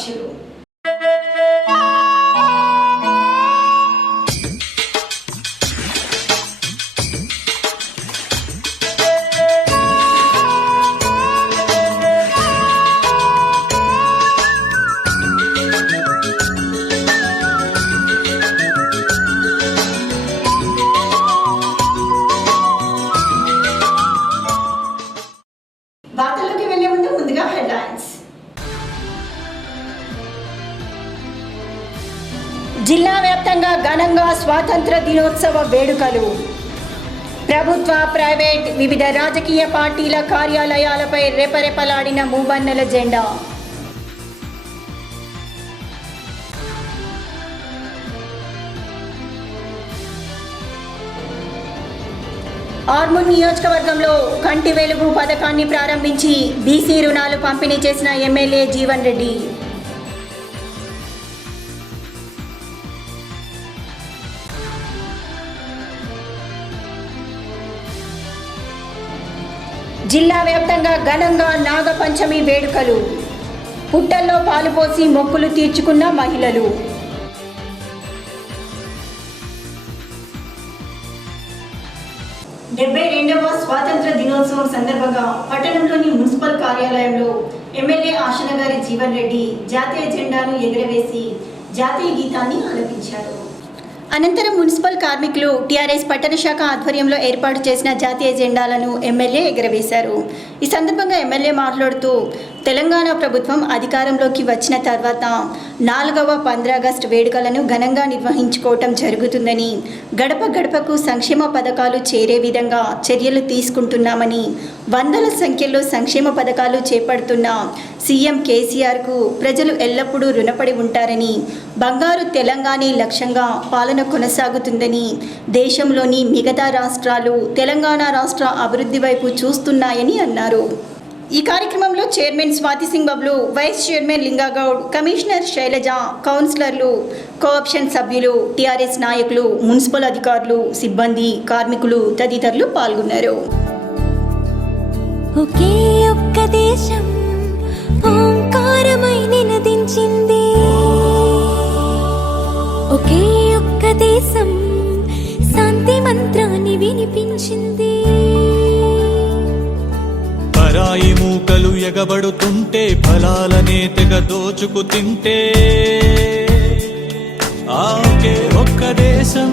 శుభాకాంక్షలు. వార్తల్లోకి వెళ్లే ముందు ముందుగా హెడ్లైన్స్. జిల్లా వ్యాప్తంగా ఘనంగా స్వాతంత్ర దినోత్సవ వేడుకలు. ప్రభుత్వ, ప్రైవేట్, వివిధ రాజకీయ పార్టీల కార్యాలయాలపై రెపరెపలాడిన మూవన్నెల జెండా. ఆర్మూర్ నియోజకవర్గంలో కంటి వెలుగు పథకాన్ని ప్రారంభించి బీసీ రుణాలు పంపిణీ చేసిన ఎమ్మెల్యే జీవన్ రెడ్డి. జిల్లా వ్యాప్తంగా ఘనంగా నాగపంచమి వేడుకలు. పుట్టల్లో పాలు పోసి మొక్కులు తీర్చుకున్న మహిళలు. డెబ్బై 72వ స్వాతంత్ర దినోత్సవం సందర్భంగా పట్టణంలోని మున్సిపల్ కార్యాలయంలో ఎమ్మెల్యే ఆశనగారి జీవన్ రెడ్డి జాతీయ జెండాను ఎగురవేసి జాతీయ గీతాన్ని ఆలపించారు. అనంతరం మున్సిపల్ కార్మికులు టీఆర్ఎస్ పట్టణ శాఖ ఆధ్వర్యంలో ఏర్పాటు చేసిన జాతీయ జెండాలను ఎమ్మెల్యే ఎగురవేశారు. ఈ సందర్భంగా ఎమ్మెల్యే మాట్లాడుతూ తెలంగాణ ప్రభుత్వం అధికారంలోకి వచ్చిన తర్వాత 4వ 15 ఆగస్టు వేడుకలను ఘనంగా నిర్వహించుకోవటం జరుగుతుందని, గడప గడపకు సంక్షేమ పథకాలు చేరే విధంగా చర్యలు తీసుకుంటున్నామని, వందల సంఖ్యలో సంక్షేమ పథకాలు చేపడుతున్న సీఎం కేసీఆర్కు ప్రజలు ఎల్లప్పుడూ రుణపడి ఉంటారని, బంగారు తెలంగాణ లక్ష్యంగా పాలన కొనసాగుతుందని, దేశంలోని మిగతా రాష్ట్రాలు తెలంగాణ రాష్ట్ర అభివృద్ధి వైపు చూస్తున్నాయని అన్నారు. ఈ కార్యక్రమంలో chairman Swathi Singh Bablu, vice chairman Lingagoud, commissioner Shailaja, కౌన్సిలర్లు, కోఆప్షన్ సభ్యులు, టీఆర్ఎస్ నాయకులు, మున్సిపల్ అధికారులు, సిబ్బంది, కార్మికులు తదితరులు పాల్గొన్నారు. ఒకే ఒక్క దేశం ఓంకారమై నినదించింది, ఒకే ఒక్క దేశం శాంతి మంత్రాన్ని వినిపించింది. పరాయి మూకలు ఎగబడుతుంటే, ఫలాలనే తెగ దోచుకు తింటే, ఆకే ఒక్క దేశం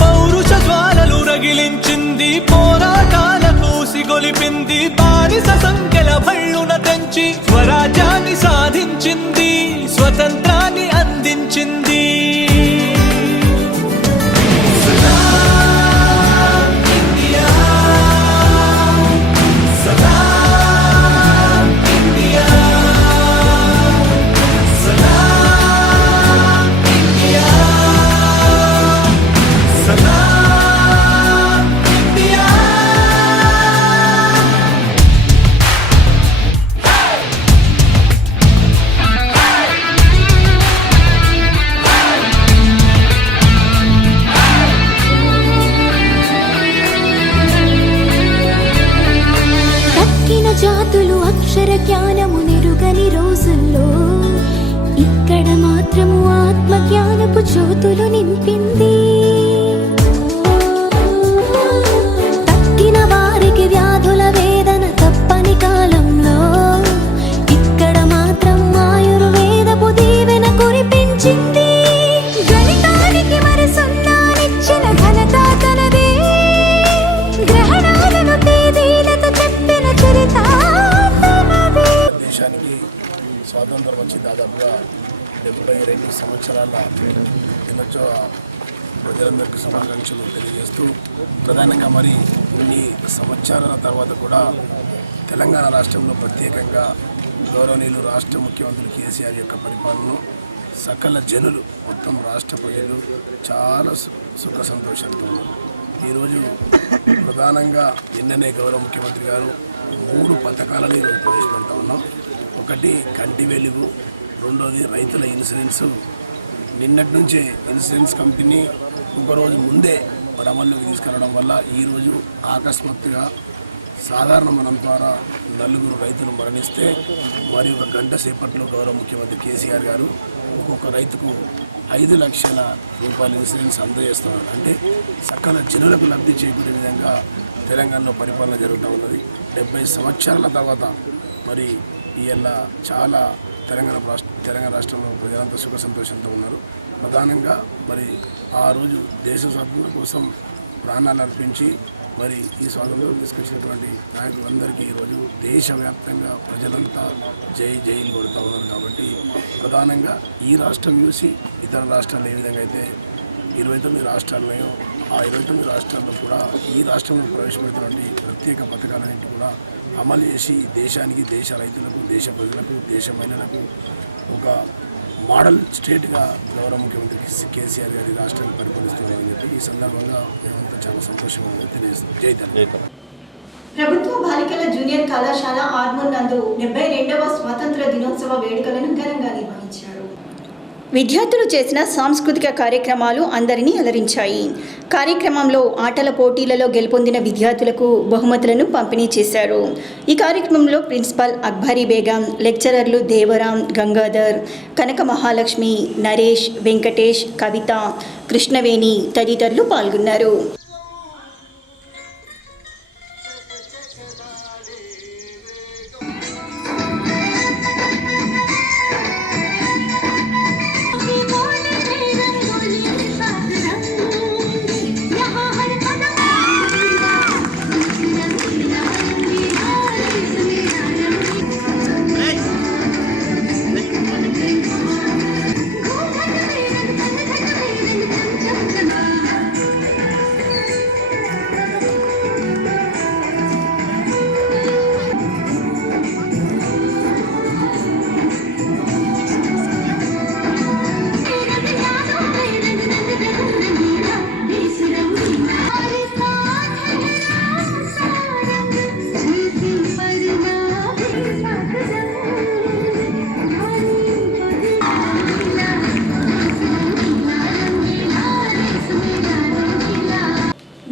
పౌరుష జ్వాలలు రగిలించింది, పోరాటాలకు సిగొలిపింది, బానిస సంఖ్యల భళ్ళున తెంచి స్వరాజ్యాన్ని సాధించింది, స్వతంత్రాన్ని అందించింది. జాతులు అక్షర జ్ఞానము నెరుగని రోజుల్లో ఇక్కడ మాత్రము ఆత్మ జ్ఞానపు జ్యోతులు నింపింది. తక్కిన వారికి వ్యాధుల వేదన తప్పని కాలంలో ఇక్కడ మాత్రం ఆయుర్వేదపు దీవెన కురిపించింది. గణితానికి మరి సున్నానిచ్చిన ఘనత తనదే, గ్రహణాలను తేదీలతో చెప్పిన చరిత. దేశానికి స్వాతంత్రం వచ్చి దాదాపుగా 72 సంవత్సరాల దినోత్సవ ప్రజలందరికీ శుభాకాంక్షలు తెలియజేస్తూ, ప్రధానంగా మరి కొన్ని సంవత్సరాల తర్వాత కూడా తెలంగాణ రాష్ట్రంలో ప్రత్యేకంగా గౌరవనీయులు రాష్ట్ర ముఖ్యమంత్రి కేసీఆర్ యొక్క పరిపాలనను సకల జనులు, మొత్తం రాష్ట్ర ప్రజలు చాలా సుఖ సంతోషంతో ఉన్నారు. ఈరోజు ప్రధానంగా నిన్ననే గౌరవ ముఖ్యమంత్రి గారు 3 పథకాలని ఈరోజు ప్రవేశపెడతా ఉన్నాం. ఒకటి కంటి వెలుగు, రెండోది రైతుల ఇన్సూరెన్సు. నిన్నటి నుంచే ఇన్సూరెన్స్ కంపెనీ ఒకరోజు ముందే మరి అమల్లోకి తీసుకురావడం వల్ల ఈరోజు అకస్మాత్తుగా సాధారణ మరణం ద్వారా 4 రైతులు మరణిస్తే మరి ఒక గంట సేపట్లో గౌరవ ముఖ్యమంత్రి కేసీఆర్ గారు ఒక్కొక్క రైతుకు 5 లక్షల రూపాయల ఇన్సూరెన్స్ అందజేస్తున్నారు. అంటే సకల జనులకు లబ్ధి చేకూరే విధంగా తెలంగాణలో పరిపాలన జరుగుతూ ఉన్నది. 70 సంవత్సరాల తర్వాత మరి ఇవాళ చాలా తెలంగాణ రాష్ట్రంలో ప్రజలంతా సుఖ సంతోషంతో ఉన్నారు. ప్రధానంగా మరి ఆ రోజు దేశ స్వాతంత్ర్యం కోసం ప్రాణాలు అర్పించి మరి ఈ స్వాతంత్రం తీసుకొచ్చినటువంటి నాయకులందరికీ ఈరోజు దేశవ్యాప్తంగా ప్రజలంతా జైలు కొడుతూ ఉన్నారు. కాబట్టి ప్రధానంగా ఈ రాష్ట్రం చూసి ఇతర రాష్ట్రాలు ఏ విధంగా అయితే 29 రాష్ట్రాలున్నాయో ఆ 29 రాష్ట్రాల్లో కూడా ఈ రాష్ట్రంలో ప్రవేశపెడుతున్నటువంటి ప్రత్యేక పథకాలన్నింటి కూడా అమలు చేసి దేశానికి, దేశ రైతులకు, దేశ ప్రజలకు, దేశ మహిళలకు ఒక మోడల్ స్టేట్గా గౌరవ ముఖ్యమంత్రి కేసీఆర్ గారి రాష్ట్రాన్ని పరిపాలిస్తున్నారని చెప్పి ఈ సందర్భంగా మేమంతా చాలా సంతోషంగా తెలియజేస్తాం. జై తెలంగాణ. ప్రభుత్వ బాలికల జూనియర్ కళాశాల ఆర్మూర్ నందు 72వ స్వాతంత్ర దినోత్సవ వేడుకలను ఘనంగా నిర్వహించారు. విద్యార్థులు చేసిన సాంస్కృతిక కార్యక్రమాలు అందరినీ అలరించాయి. కార్యక్రమంలో ఆటల పోటీలలో గెలుపొందిన విద్యార్థులకు బహుమతులను పంపిణీ చేశారు. ఈ కార్యక్రమంలో ప్రిన్సిపల్ అక్బరీ బేగం, లెక్చరర్లు దేవరాం, గంగాధర్, కనక మహాలక్ష్మి, నరేష్, వెంకటేష్, కవిత, కృష్ణవేణి తదితరులు పాల్గొన్నారు.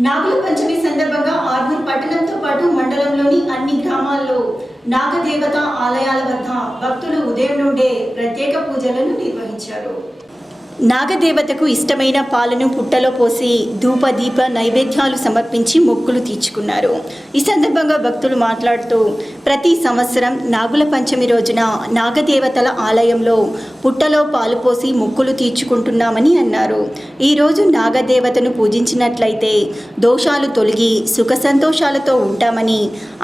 నాగుల పంచమి సందర్భంగా ఆర్మూర్ పట్టణంతో పాటు మండలంలోని అన్ని గ్రామాల్లో నాగదేవత ఆలయాల వద్ద భక్తులు ఉదయం నుండే ప్రత్యేక పూజలను నిర్వహించారు. నాగదేవతకు ఇష్టమైన పాలను పుట్టలో పోసి ధూప దీప నైవేద్యాలు సమర్పించి మొక్కులు తీర్చుకున్నారు. ఈ సందర్భంగా భక్తులు మాట్లాడుతూ ప్రతి సంవత్సరం నాగుల పంచమి రోజున నాగదేవతల ఆలయంలో పుట్టలో పాలు పోసి మొక్కులు తీర్చుకుంటున్నామని అన్నారు. ఈరోజు నాగదేవతను పూజించినట్లయితే దోషాలు తొలగి సుఖ సంతోషాలతో ఉంటామని,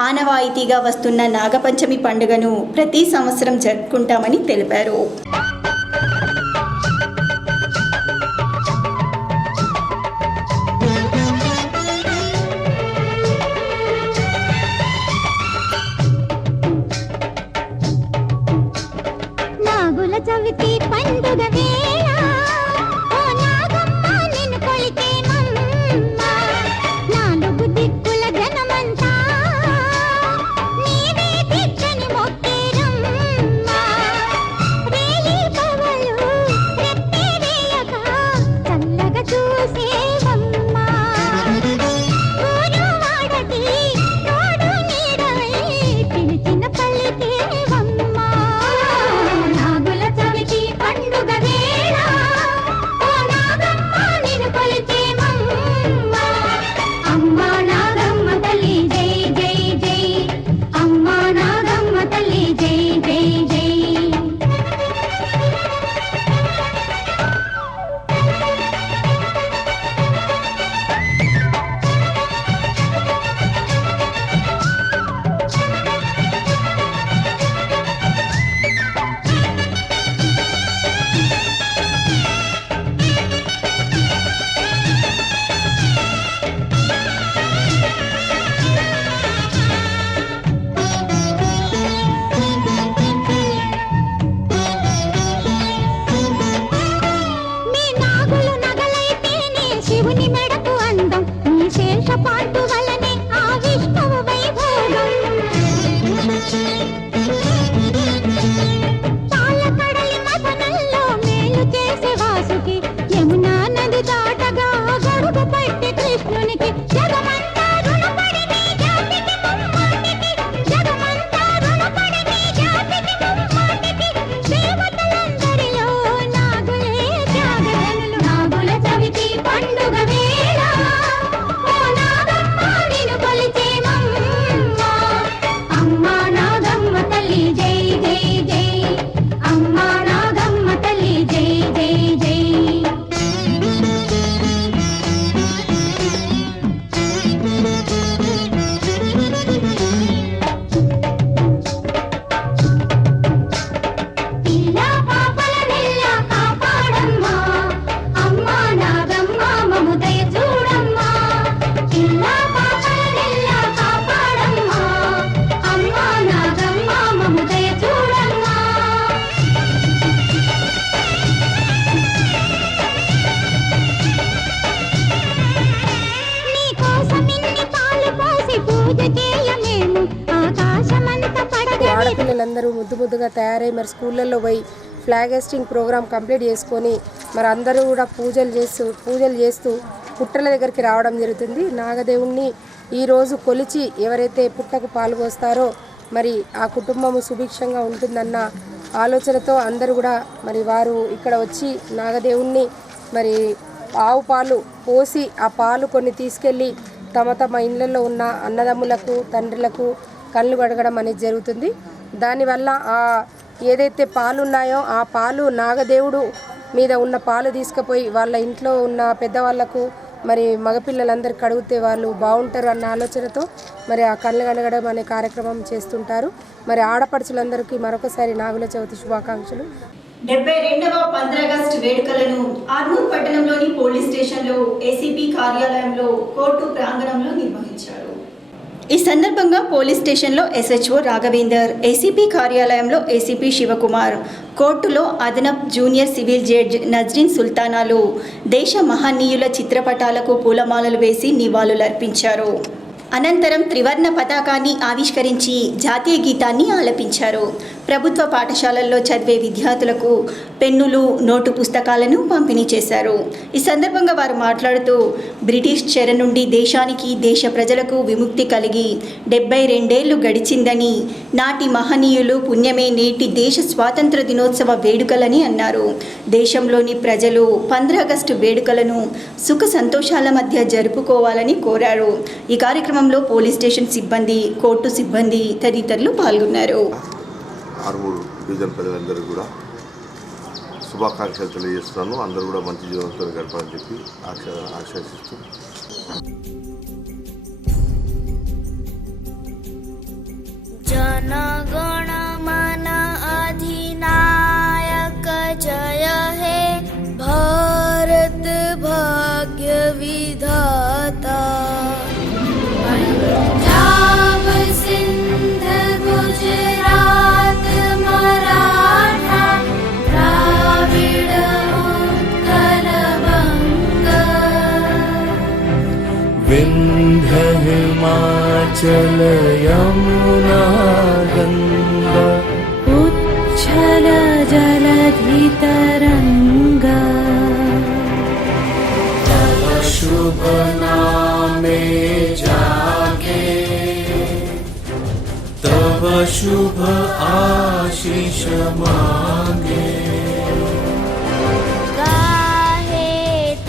ఆనవాయితీగా వస్తున్న నాగపంచమి పండుగను ప్రతి సంవత్సరం జరుపుకుంటామని తెలిపారు. చవితి పండుగ వేళ ఓ నాగమ్మ నిన్ను కొలిచేమమ్మ, 4 దిక్కుల జనమంతా నీవే దిక్కని మొక్కేరమ్మ. రేయి పవలు రెప్పే వేయక చల్లగా చూసేవమ్మ, ఊరు వాడకి తోడు నీడవై పిలిచిన పలికేవమ్మ. పండుగ వేళ ఓ నాగమ్మ నిన్ను కొలిచేమమ్మ, అమ్మ నాగమ్మ తల్లి జై జై జై, అమ్మ నాగమ్మ తల్లి జై జై జై. పాటు వలనే ఆ విష్ణువు వైభోగం, పాలకడలి మదనంలో మేలు చేసే వాసుకి, యమునా నది దాటగా గడుగు పట్టి కృష్ణునికి, జగమంతా రుణపడి నీ జాతికి బొమ్మ. పిల్లలందరూ ముద్దుగా తయారై మరి స్కూళ్ళల్లో పోయి ఫ్లాగ్ హోస్టింగ్ ప్రోగ్రామ్ కంప్లీట్ చేసుకొని మరి అందరూ కూడా పూజలు చేస్తూ పుట్టల దగ్గరికి రావడం జరుగుతుంది. నాగదేవుణ్ణి ఈరోజు కొలిచి ఎవరైతే పుట్టకు పాల్గొస్తారో మరి ఆ కుటుంబము సుభిక్షంగా ఉంటుందన్న ఆలోచనతో అందరూ కూడా మరి వారు ఇక్కడ వచ్చి నాగదేవుణ్ణి మరి ఆవు పాలు పోసి ఆ పాలు కొన్ని తీసుకెళ్ళి తమ ఇళ్ళల్లో ఉన్న అన్నదమ్ములకు తండ్రులకు కళ్ళు కడగడం అనేది జరుగుతుంది. దానివల్ల ఏదైతే పాలు ఉన్నాయో ఆ పాలు నాగదేవుడు మీద ఉన్న పాలు తీసుకుపోయి వాళ్ళ ఇంట్లో ఉన్న పెద్దవాళ్లకు మరి మగపిల్లలందరికీ కడిగితే వాళ్ళు బాగుంటారు అన్న ఆలోచనతో మరి ఆ కళ్ళు కడగడం అనే కార్యక్రమం చేస్తుంటారు. మరి ఆడపడుచులందరికీ మరొకసారి నాగుల చవితి శుభాకాంక్షలు. 72వ 15 ఆగస్టు వేడుకలను ఆర్మూర్ పట్టణంలోని పోలీస్ స్టేషన్లో ఏసీపీ కార్యాలయంలో కోర్టు ప్రాంగణంలో నిర్వహించారు. ఈ సందర్భంగా పోలీస్ స్టేషన్లో ఎస్హెచ్ఓ రాఘవేందర్, ఏసీపీ కార్యాలయంలో ఏసీపీ శివకుమార్, కోర్టులో అదనపు జూనియర్ సివిల్ జడ్జ్ నజ్రీన్ సుల్తానాలు దేశ మహనీయుల చిత్రపటాలకు పూలమాలలు వేసి నివాళులర్పించారు. అనంతరం త్రివర్ణ పతాకాన్ని ఆవిష్కరించి జాతీయ గీతాన్ని ఆలపించారు. ప్రభుత్వ పాఠశాలల్లో చదివే విద్యార్థులకు పెన్నులు, నోటు పుస్తకాలను పంపిణీ చేశారు. ఈ సందర్భంగా వారు మాట్లాడుతూ బ్రిటిష్ చెర నుండి దేశానికి, దేశ ప్రజలకు విముక్తి కలిగి 72 ఏళ్లు గడిచిందని, నాటి మహనీయులు పుణ్యమే నేటి దేశ స్వాతంత్ర దినోత్సవ వేడుకలని అన్నారు. దేశంలోని ప్రజలు 15 ఆగస్టు వేడుకలను సుఖ సంతోషాల మధ్య జరుపుకోవాలని కోరారు. ఈ కార్యక్రమంలో పోలీస్ స్టేషన్ సిబ్బంది, కోర్టు సిబ్బంది తదితరులు పాల్గొన్నారు. ఆర్మూర్ డివిజన్ ప్రజలందరూ కూడా శుభాకాంక్షలు తెలియజేస్తున్నాను. అందరూ కూడా మంచి జీవనంతో గడపాలని చెప్పి ఆశిస్తూ जनगण मन अधिनायक जय हे भारत भाग्य विधाता पंजाब सिंध गुजरात मराठा द्राविड़ उत्कल बंगा विंध्य हिमाचल यमुना गंगा उच्छल जलधि तरंगा तव शुभ नामे जागे तव शुभ आशीष मांगे गाहे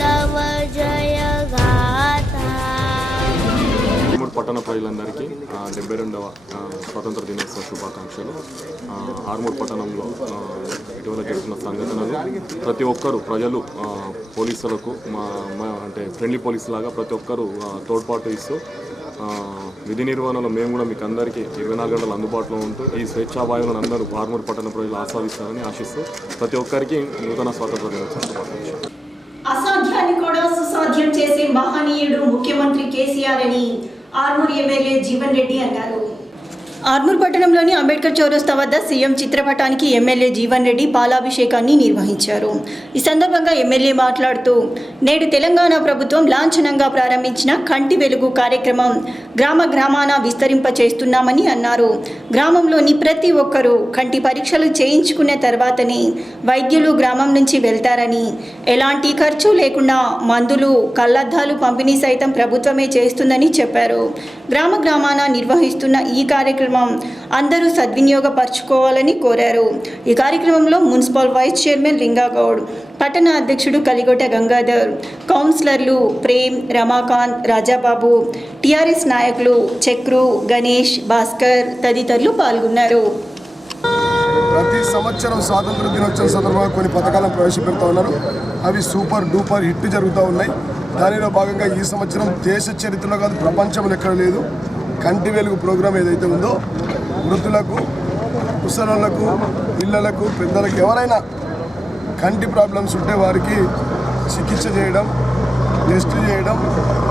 तव जय गाथा పట్టణ ప్రజలందరికీ 72వ స్వాతంత్ర దినోత్సవ శుభాకాంక్షలు. ఆర్మూర్ పట్టణంలో ఇటీవల జరిగిన సంఘటనలు ప్రతి ఒక్కరు ప్రజలు పోలీసులకు అంటే ఫ్రెండ్లీ పోలీస్ లాగా ప్రతి ఒక్కరు తోడ్పాటు ఇస్తూ విధి నిర్వహణలో మేము కూడా మీకు అందరికీ 24 గంటలు అందుబాటులో ఉంటూ ఈ స్వేచ్ఛావాయువులను అందరూ ఆర్మూర్ పట్టణ ప్రజలు ఆస్వాదిస్తారని ఆశిస్తూ ప్రతి ఒక్కరికి నూతన స్వాతంత్ర దినోత్సవ శుభాకాంక్షలు. అసాధ్యాన్ని కూడా సుసాధ్యం చేసే మహనీయుడు ముఖ్యమంత్రి కేసీఆర్ అని ఆర్మూర్ ఎమ్మెల్యే జీవన్ రెడ్డి అన్నారు. ఆర్మూర్ పట్టణంలోని అంబేద్కర్ చౌరస్తా వద్ద సీఎం చిత్రపటానికి ఎమ్మెల్యే జీవన్ రెడ్డి పాలాభిషేకాన్ని నిర్వహించారు. ఈ సందర్భంగా ఎమ్మెల్యే మాట్లాడుతూ నేడు తెలంగాణ ప్రభుత్వం లాంఛనంగా ప్రారంభించిన కంటి వెలుగు కార్యక్రమం గ్రామ గ్రామాన విస్తరింపచేస్తున్నామని అన్నారు. గ్రామంలోని ప్రతి ఒక్కరూ కంటి పరీక్షలు చేయించుకున్న తర్వాతనే వైద్యులు గ్రామం నుంచి వెళ్తారని, ఎలాంటి ఖర్చు లేకుండా మందులు, కళ్లద్దాలు పంపిణీ సైతం ప్రభుత్వమే చేస్తుందని చెప్పారు. గ్రామ గ్రామాన నిర్వహిస్తున్న ఈ కార్యక్రమం అందరూ సద్వినియోగపరచుకోవాలని కోరారు. ఈ కార్యక్రమంలో మున్సిపల్ వైస్ చైర్మన్ లింగాగౌడ్, పట్టణ అధ్యక్షుడు కలిగొట గంగాధర్, కౌన్సిలర్లు ప్రేమ్, రమాకాంత్, రాజాబాబు, టీఆర్ఎస్ నాయకులు చక్రు, గణేష్, భాస్కర్ తదితరులు పాల్గొన్నారు. ప్రతి సంవత్సరం స్వాతంత్ర దినోత్సవం సందర్భంగా కొన్ని పథకాలను ప్రవేశపెడతా ఉన్నారు. అవి సూపర్ డూపర్ హిట్ జరుగుతూ ఉన్నాయి. దానిలో భాగంగా ఈ సంవత్సరం దేశ చరిత్రలో కాదు ప్రపంచంలో ఎక్కడ లేదు కంటి వెలుగు ప్రోగ్రాం ఏదైతే ఉందో వృద్ధులకు, ముసలోళ్లకు, పిల్లలకు, పెద్దలకు ఎవరైనా కంటి ప్రాబ్లమ్స్ ఉంటే వారికి చికిత్స చేయడం, టెస్ట్ చేయడం,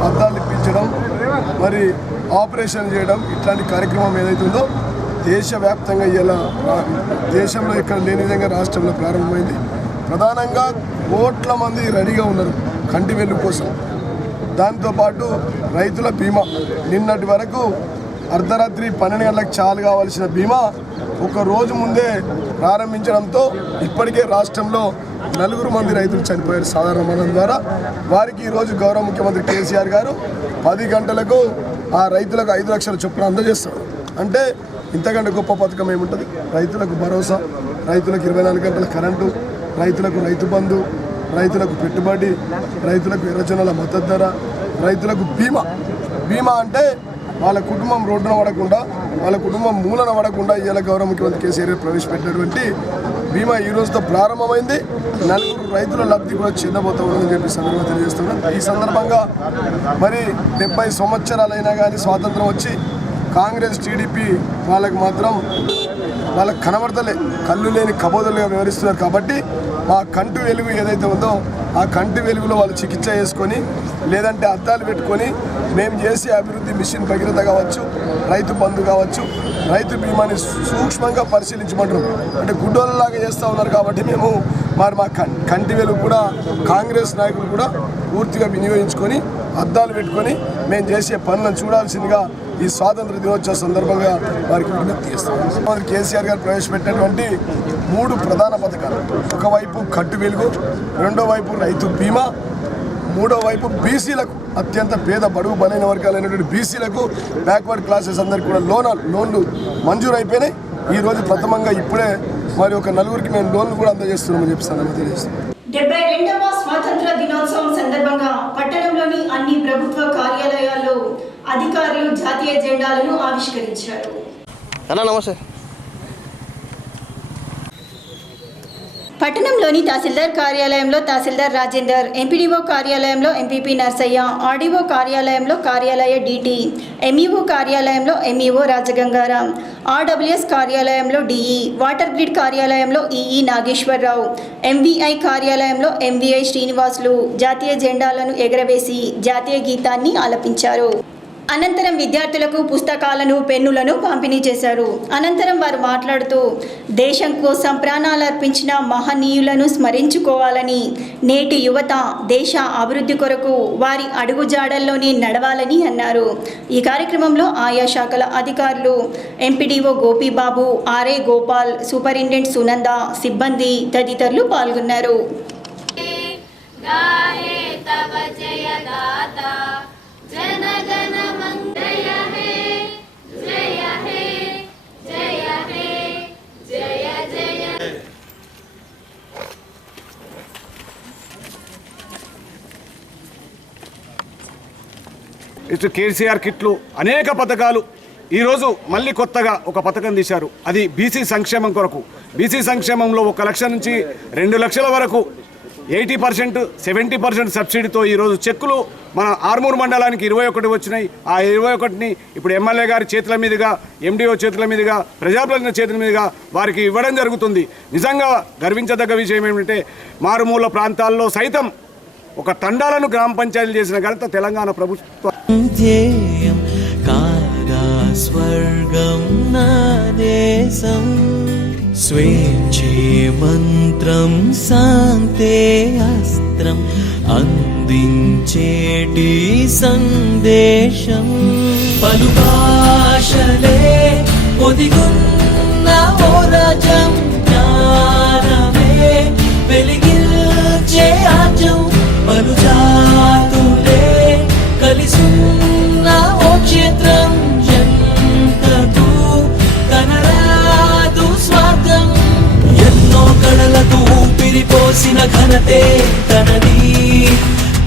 అద్దాలు ఇప్పించడం, మరి ఆపరేషన్ చేయడం, ఇట్లాంటి కార్యక్రమం ఏదైతే ఉందో దేశవ్యాప్తంగా ఇలా దేశంలో ఇక్కడ లేని విధంగా రాష్ట్రంలో ప్రారంభమైంది. ప్రధానంగా కోట్ల మంది రెడీగా ఉన్నారు కంటి వెలుగు కోసం. దాంతోపాటు రైతుల బీమా నిన్నటి వరకు అర్ధరాత్రి 12 గంటలకు చాలు కావాల్సిన బీమా ఒక రోజు ముందే ప్రారంభించడంతో ఇప్పటికే రాష్ట్రంలో 4 మంది రైతులు చనిపోయారు సాధారణ మరణం ద్వారా. వారికి ఈరోజు గౌరవ ముఖ్యమంత్రి కేసీఆర్ గారు 10 గంటలకు ఆ రైతులకు 5 లక్షల చొప్పున అందజేస్తారు. అంటే ఇంతకంటే గొప్ప పథకం ఏముంటుంది? రైతులకు భరోసా, రైతులకు 24 గంటల కరెంటు, రైతులకు రైతు బంధు, రైతులకు పెట్టుబడి, రైతులకు ఎర్రజొన్నల మద్దతు ధర, రైతులకు బీమా అంటే వాళ్ళ కుటుంబం రోడ్డున పడకుండా, వాళ్ళ కుటుంబం మూలన పడకుండా ఇవాళ గౌరవ ముఖ్యమంత్రి కేసీఆర్ ప్రవేశపెట్టినటువంటి బీమా ఈ రోజుతో ప్రారంభమైంది. 4 రైతుల లబ్ధి కూడా చెందబోతా ఉందని చెప్పి సందర్భంగా తెలియజేస్తున్నాం. ఈ సందర్భంగా మరి 70 సంవత్సరాలైనా కానీ స్వాతంత్రం వచ్చి కాంగ్రెస్ టీడీపీ వాళ్ళకి మాత్రం వాళ్ళకి కనబడతలే, కళ్ళు లేని కబోదలుగా వ్యవహరిస్తున్నారు. కాబట్టి మా కంటి వెలుగు ఏదైతే ఉందో ఆ కంటి వెలుగులో వాళ్ళు చికిత్స చేసుకొని, లేదంటే అద్దాలు పెట్టుకొని మేము చేసే అభివృద్ధి మిషన్ భగీరథ కావచ్చు, రైతు బంధు కావచ్చు, రైతు బీమాని సూక్ష్మంగా పరిశీలించమంటారు. అంటే గుడ్డోళ్ళలాగా చేస్తూ ఉన్నారు. కాబట్టి మేము మరి మా కంటి వెలుగు కూడా కాంగ్రెస్ నాయకులు కూడా పూర్తిగా వినియోగించుకొని అద్దాలు పెట్టుకొని మేము చేసే పనులను చూడాల్సిందిగా ఈ స్వాతంత్ర దినోత్సవ సందర్భంగా వారికి విజ్ఞప్తి చేస్తాం. కేసీఆర్ గారు ప్రవేశపెట్టినటువంటి 3 ప్రధాన పథకాలు, ఒకవైపు కంటి వెలుగు, రెండో వైపు రైతు బీమా, మూడో వైపు బీసీలకు, అత్యంత పేద బడుగు బలైన వర్గాలైనటువంటి బీసీలకు, బ్యాక్వర్డ్ క్లాసెస్ అందరికీ కూడా లోన్లు మంజూరు అయిపోయినాయి. ఈరోజు ప్రథమంగా ఇప్పుడే మరి ఒక 4కి మేము లోన్లు కూడా అందజేస్తున్నామని చెప్పి తెలియజేస్తున్నాం. 72వ స్వాతంత్ర దినోత్సవం సందర్భంగా పట్టణంలోని అన్ని ప్రభుత్వ కార్యాలయాల్లో అధికారులు జాతీయ జెండాలను ఆవిష్కరించారు. నమస్తే. పట్టణంలోని తహసీల్దార్ కార్యాలయంలో తహసీల్దార్ రాజేందర్, ఎంపీడీఓ కార్యాలయంలో ఎంపీపీ నర్సయ్య, ఆర్డీఓ కార్యాలయంలో కార్యాలయ డీటీ, ఎంఈఓ కార్యాలయంలో ఎంఈఓ రాజగంగారాం, ఆర్డబ్ల్యూఎస్ కార్యాలయంలో డిఈ, వాటర్ గ్రిడ్ కార్యాలయంలో ఈఈ నాగేశ్వరరావు, ఎంవీఐ కార్యాలయంలో ఎంవీఐ శ్రీనివాసులు జాతీయ జెండాలను ఎగరవేసి జాతీయ గీతాన్ని ఆలపించారు. అనంతరం విద్యార్థులకు పుస్తకాలను, పెన్నులను పంపిణీ చేశారు. అనంతరం వారు మాట్లాడుతూ దేశం కోసం ప్రాణాలు అర్పించిన మహనీయులను స్మరించుకోవాలని, నేటి యువత దేశ అభివృద్ధి కొరకు వారి అడుగుజాడల్లోనే నడవాలని అన్నారు. ఈ కార్యక్రమంలో ఆయా శాఖల అధికారులు, MPDO Gopibabu, RA Gopal, superintendent Sunanda, సిబ్బంది తదితరులు పాల్గొన్నారు. ఇటు కేసీఆర్ కిట్లు, అనేక పథకాలు. ఈరోజు మళ్ళీ కొత్తగా ఒక పథకం తీశారు. అది బీసీ సంక్షేమం కొరకు. బీసీ సంక్షేమంలో 1 లక్ష నుంచి 2 లక్షల వరకు 80%, 70% సబ్సిడీతో ఈరోజు చెక్కులు మన ఆర్మూర్ మండలానికి 21 వచ్చినాయి. ఆ 21ని ఇప్పుడు ఎమ్మెల్యే గారి చేతుల మీదుగా, ఎండిఓ చేతుల మీదుగా, ప్రజాప్రతినిధుల చేతుల మీదుగా వారికి ఇవ్వడం జరుగుతుంది. నిజంగా గర్వించదగ్గ విషయం ఏమిటంటే మారుమూల ప్రాంతాల్లో సైతం ఒక తండాలను గ్రామ పంచాయతీలు చేసిన ఘనత తెలంగాణ ప్రభుత్వం. స్వర్గం నా దేశం, స్వేచ్ఛే మంత్రం, శాంతే అస్త్రం, అందించేటి సందేశం. పలు భాషలే ఒదిగున్న ఓ రాజ్యం, జ్ఞానమే వెలిగిల్చే రాజ్యం. పలు జాతులే కలిసున్న ఓ క్షేత్రం, ఎంతకు కనరాదు స్వార్థం. ఎన్నో కళలకు ఊపిరిపోసిన ఘనతే తనది,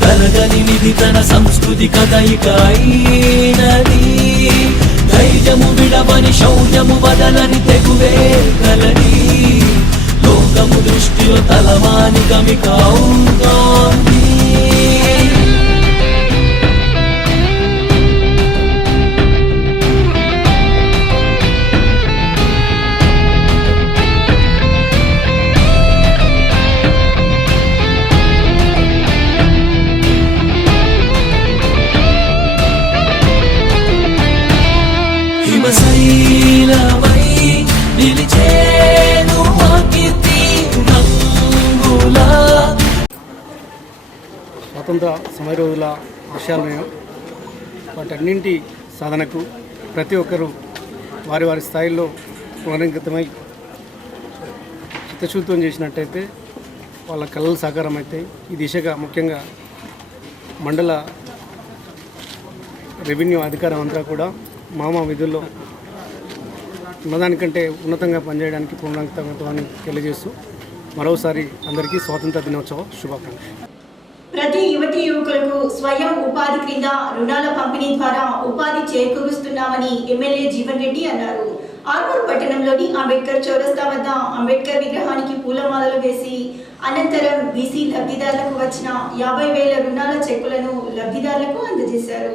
తరగని నిధి తన సంస్కృతి కదయిక అయినది. ధైర్యము విడవని, శౌర్యము వదలని తెగువే కలది. లోకము దృష్టిలో తలవాని గమిక అవుతోంది. హిమశైలమై నిలిచేను కీర్తి రంగులా. స్వాతంత్ర సమర రోజుల ఆశయాలను వాటన్నింటి సాధనకు ప్రతి ఒక్కరూ వారి వారి స్థాయిలో పునరంకితమై చిత్తశుద్ధితో చేసినట్టయితే వాళ్ళ కళలు సాకారం అవుతాయి. ఈ దిశగా ముఖ్యంగా మండల రెవెన్యూ అధికారం అంతా కూడా మామ విధుల్లో ఉన్నదానికంటే ఉన్నతంగా పనిచేయడానికి పునరంకితమని తెలియజేస్తూ మరోసారి అందరికీ స్వాతంత్ర దినోత్సవ శుభాకాంక్షలు. ప్రతి యువతి యువకులకు స్వయం ఉపాధి క్రింద రుణాల పంపిణీ ద్వారా ఉపాధి చేకూరుస్తున్నామని ఎమ్మెల్యే జీవన్ రెడ్డి అన్నారు. ఆర్మూర్ పట్టణంలోని అంబేద్కర్ చౌరస్తా వద్ద అంబేద్కర్ విగ్రహానికి పూలమాలలు వేసి అనంతరం బీసీ లబ్ధిదారులకు వచ్చిన 50,000 రుణాల చెక్కులను లబ్ధిదారులకు అందజేశారు.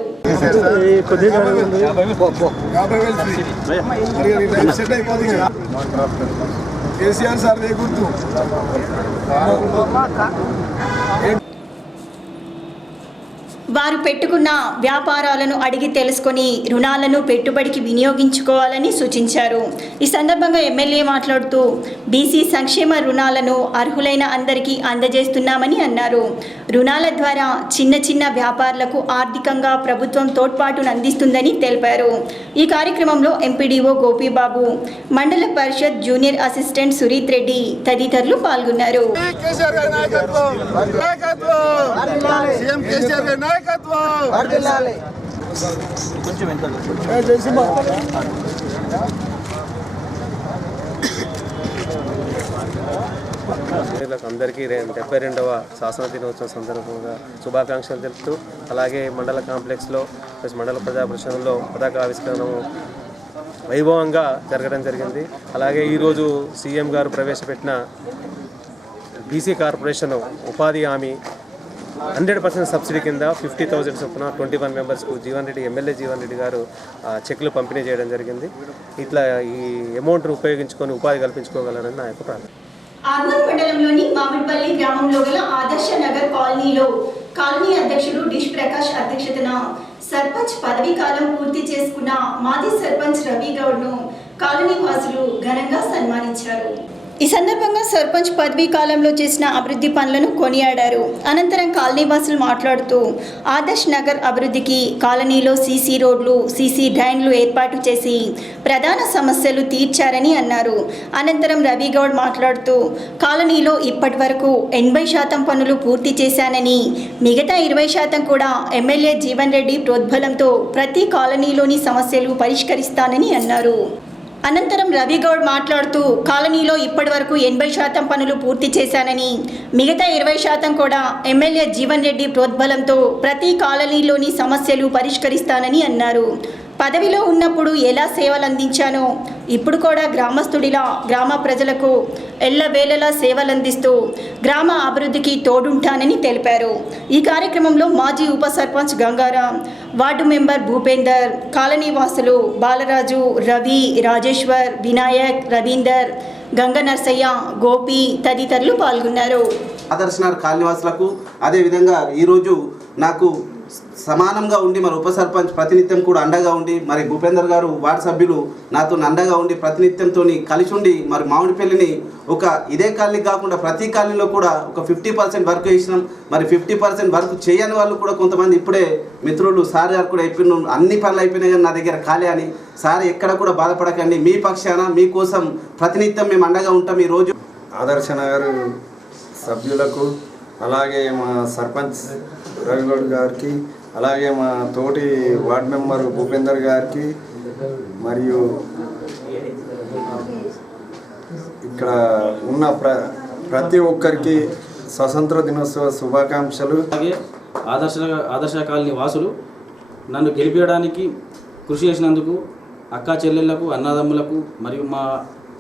వారు పెట్టుకున్న వ్యాపారాలను అడిగి తెలుసుకొని రుణాలను పెట్టుబడికి వినియోగించుకోవాలని సూచించారు. ఈ సందర్భంగా ఎమ్మెల్యే మాట్లాడుతూ బీసీ సంక్షేమ రుణాలను అర్హులైన అందరికీ అందజేస్తున్నామని అన్నారు. రుణాల ద్వారా చిన్న చిన్న వ్యాపారులకు ఆర్థికంగా ప్రభుత్వం తోడ్పాటును అందిస్తుందని తెలిపారు. ఈ కార్యక్రమంలో ఎంపీడీఓ గోపీబాబు, మండల పరిషత్ జూనియర్ అసిస్టెంట్ సురీత్ రెడ్డి తదితరులు పాల్గొన్నారు. అందరికీ 72వ శాసన దినోత్సవం సందర్భంగా శుభాకాంక్షలు తెలుపుతూ, అలాగే మండల కాంప్లెక్స్లో మండల ప్రజా పరిషత్లో పతాక ఆవిష్కరణ వైభవంగా జరగడం జరిగింది. అలాగే ఈరోజు సీఎం గారు ప్రవేశపెట్టిన బీసీ కార్పొరేషన్ ఉపాధి హామీ 100% సబ్సిడీ కింద 50,000 చొప్పున 21 మెంబర్స్కు ఎమ్మెల్యే జీవన్ రెడ్డి గారు చెక్లు పంపిణీ చేయడం జరిగింది. ఇట్లా ఈ అమౌంట్ను ఉపయోగించుకొని ఉపాధి కల్పించుకోగలరని నా యొక్క ప్రార్థన. ఆర్మూర్ మండలంలోని మామిడిపల్లి గ్రామంలో గల ఆదర్శ నగర్ కాలనీలో కాలనీ అధ్యక్షుడు డిష్ ప్రకాష్ అధ్యక్షతన సర్పంచ్ పదవీ కాలం పూర్తి చేసుకున్న మాజీ సర్పంచ్ రవి గౌడ్ను కాలనీ వాసులు ఘనంగా సన్మానించారు. ఈ సందర్భంగా సర్పంచ్ పదవీ కాలంలో చేసిన అభివృద్ధి పనులను కొనియాడారు. అనంతరం కాలనీవాసులు మాట్లాడుతూ ఆదర్శ్ నగర్ అభివృద్ధికి కాలనీలో సీసీ రోడ్లు, సీసీ డ్రైన్లు ఏర్పాటు చేసి ప్రధాన సమస్యలు తీర్చారని అన్నారు. అనంతరం రవిగౌడ్ మాట్లాడుతూ కాలనీలో ఇప్పటి వరకు 80% పనులు పూర్తి చేశానని, మిగతా 20% కూడా ఎమ్మెల్యే జీవన్ రెడ్డి ప్రోద్బలంతో ప్రతి కాలనీలోని సమస్యలు పరిష్కరిస్తానని అన్నారు. అనంతరం రవిగౌడ్ మాట్లాడుతూ కాలనీలో ఇప్పటి వరకు 80% పనులు పూర్తి చేశానని, మిగతా 20% కూడా ఎమ్మెల్యే జీవన్ రెడ్డి ప్రోద్బలంతో ప్రతి కాలనీలోని సమస్యలు పరిష్కరిస్తానని అన్నారు. పదవిలో ఉన్నప్పుడు ఎలా సేవలు అందించానో ఇప్పుడు కూడా గ్రామస్తుడిలా గ్రామ ప్రజలకు ఎల్లవేళలా సేవలందిస్తూ గ్రామ అభివృద్ధికి తోడుంటానని తెలిపారు. ఈ కార్యక్రమంలో మాజీ ఉప sarpanch Gangaram, ward member Bhupender, colony వాసులు బాలరాజు, రవి, రాజేశ్వర్, వినాయక్, రవీందర్, గంగ నర్సయ్య, గోపి తదితరులు పాల్గొన్నారు. ఆదర్శనగర్ కాలనీవాసులకు అదేవిధంగా ఈరోజు నాకు సమానంగా ఉండి మరి ఉప సర్పంచ్ ప్రతినిత్యం కూడా అండగా ఉండి, మరి భూపేందర్ గారు వార్డు సభ్యులు నాతో అండగా ఉండి ప్రతినిత్యంతో కలిసి ఉండి మరి మామిడిపల్లిని ఒక ఇదే కాలనీ కాకుండా ప్రతి కాలనీలో కూడా ఒక 50% వర్క్ చేసినాం. మరి 50% వర్క్ చేయని వాళ్ళు కూడా కొంతమంది ఇప్పుడే మిత్రులు సార్ గారు కూడా అయిపోయినాం, అన్ని పనులు అయిపోయినాయి కానీ నా దగ్గర ఖాళీ అని. సార్ ఎక్కడ కూడా బాధపడకండి, మీ పక్షాన మీకోసం ప్రతినిత్యం మేము అండగా ఉంటాం. ఈరోజు ఆదర్శ నగర్ సభ్యులకు, అలాగే మా సర్పంచ్ రవిగౌడ్ గారికి, అలాగే మా తోటి వార్డు మెంబర్ భూపేందర్ గారికి, మరియు ఇక్కడ ఉన్న ప్రతి ఒక్కరికి స్వతంత్ర దినోత్సవ శుభాకాంక్షలు. అలాగే ఆదర్శ కాలనీ వాసులు నన్ను గెలిపించడానికి కృషి చేసినందుకు అక్కా చెల్లెళ్లకు, అన్నదమ్ములకు మరియు మా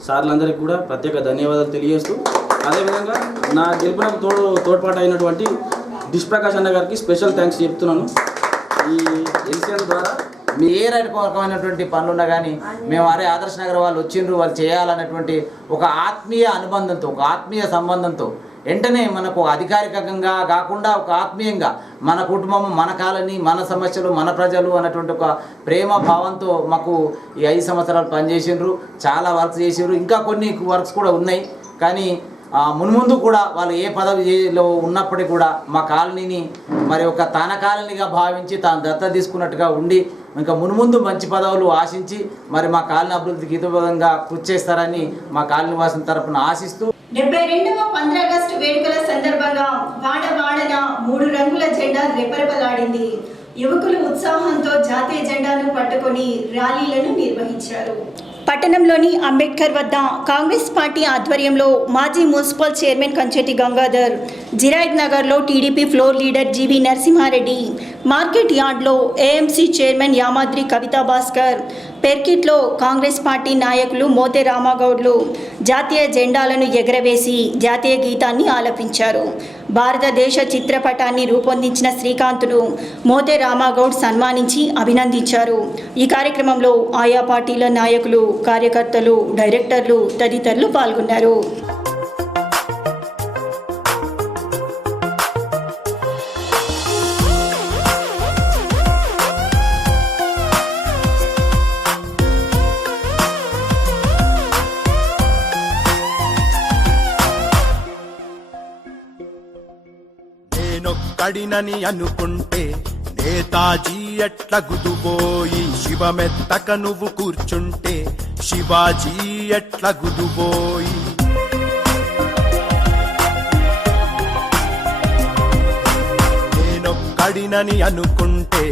సార్లందరికీ కూడా ప్రత్యేక ధన్యవాదాలు తెలియజేస్తూ, అదేవిధంగా నా గెలుపునకు తోడ్పాటు అయినటువంటి డిష్ ప్రకాష్ అన్న గారికి స్పెషల్ థ్యాంక్స్ చెప్తున్నాను. ఈ ఎన్సీఎల్ ద్వారా మీ ఏ రకమైనటువంటి పనులున్నా కానీ మేము ఆదర్శ నగర్ వాళ్ళు వచ్చిండ్రు, వాళ్ళు చేయాలన్నటువంటి ఒక ఆత్మీయ అనుబంధంతో, ఒక ఆత్మీయ సంబంధంతో వెంటనే మనకు అధికారికంగా కాకుండా ఒక ఆత్మీయంగా మన కుటుంబం, మన కాలనీ, మన సమస్యలు, మన ప్రజలు అన్నటువంటి ఒక ప్రేమ భావంతో మాకు ఈ 5 సంవత్సరాలు పనిచేసిండ్రు. చాలా వర్క్స్ చేసిండ్రు, ఇంకా కొన్ని వర్క్స్ కూడా ఉన్నాయి. కానీ మున్ముందు కూడా వాళ్ళు ఏ పదవిలో ఉన్నప్పటికీ కూడా మా కాలనీని మరి ఒక తన కాలనీగా భావించి తాను దత్తత తీసుకున్నట్టుగా ఉండి ఇంకా మున్ముందు మంచి పదవులు ఆశించి మరి మా కాలనీ అభివృద్ధికి హితబద్ధంగా కృషి చేస్తారని మా కాలనీ వాసుల తరపున ఆశిస్తూ 72వ 15 ఆగస్టు వేడుకల సందర్భంగా వాడవాడన 3 రంగుల జెండా రెపరెపలాడింది. యువకులు ఉత్సాహంతో జాతీయ జెండాను పట్టుకొని ర్యాలీలను నిర్వహించారు. పట్టణంలోని అంబేద్కర్ వద్ద కాంగ్రెస్ పార్టీ ఆధ్వర్యంలో మాజీ మున్సిపల్ చైర్మన్ కంచెటి గంగాధర్, జిరాయిద్ నగర్లో టీడీపీ ఫ్లోర్ లీడర్ జీవి నరసింహారెడ్డి, మార్కెట్ యార్డ్లో ఏఎంసీ చైర్మన్ యామాద్రి కవితా భాస్కర్, పెర్కిట్లో కాంగ్రెస్ పార్టీ నాయకులు మోతే రామగౌడ్లు జాతీయ జెండాలను ఎగరవేసి జాతీయ గీతాన్ని ఆలపించారు. భారతదేశ చిత్రపటాన్ని రూపొందించిన శ్రీకాంత్ను మోతే రామగౌడ్ సన్మానించి అభినందించారు. ఈ కార్యక్రమంలో ఆయా పార్టీల నాయకులు, కార్యకర్తలు, డైరెక్టర్లు తదితరులు పాల్గొన్నారు. నేనొక్కడినని అనుకుంటే నేతాజీ ఎట్ల గుదుబోయి, శివమెత్తక నువ్వు కూర్చుంటే శివాజీ ఎట్ల గుదుబోయి. నేనొక్కడినని అనుకుంటే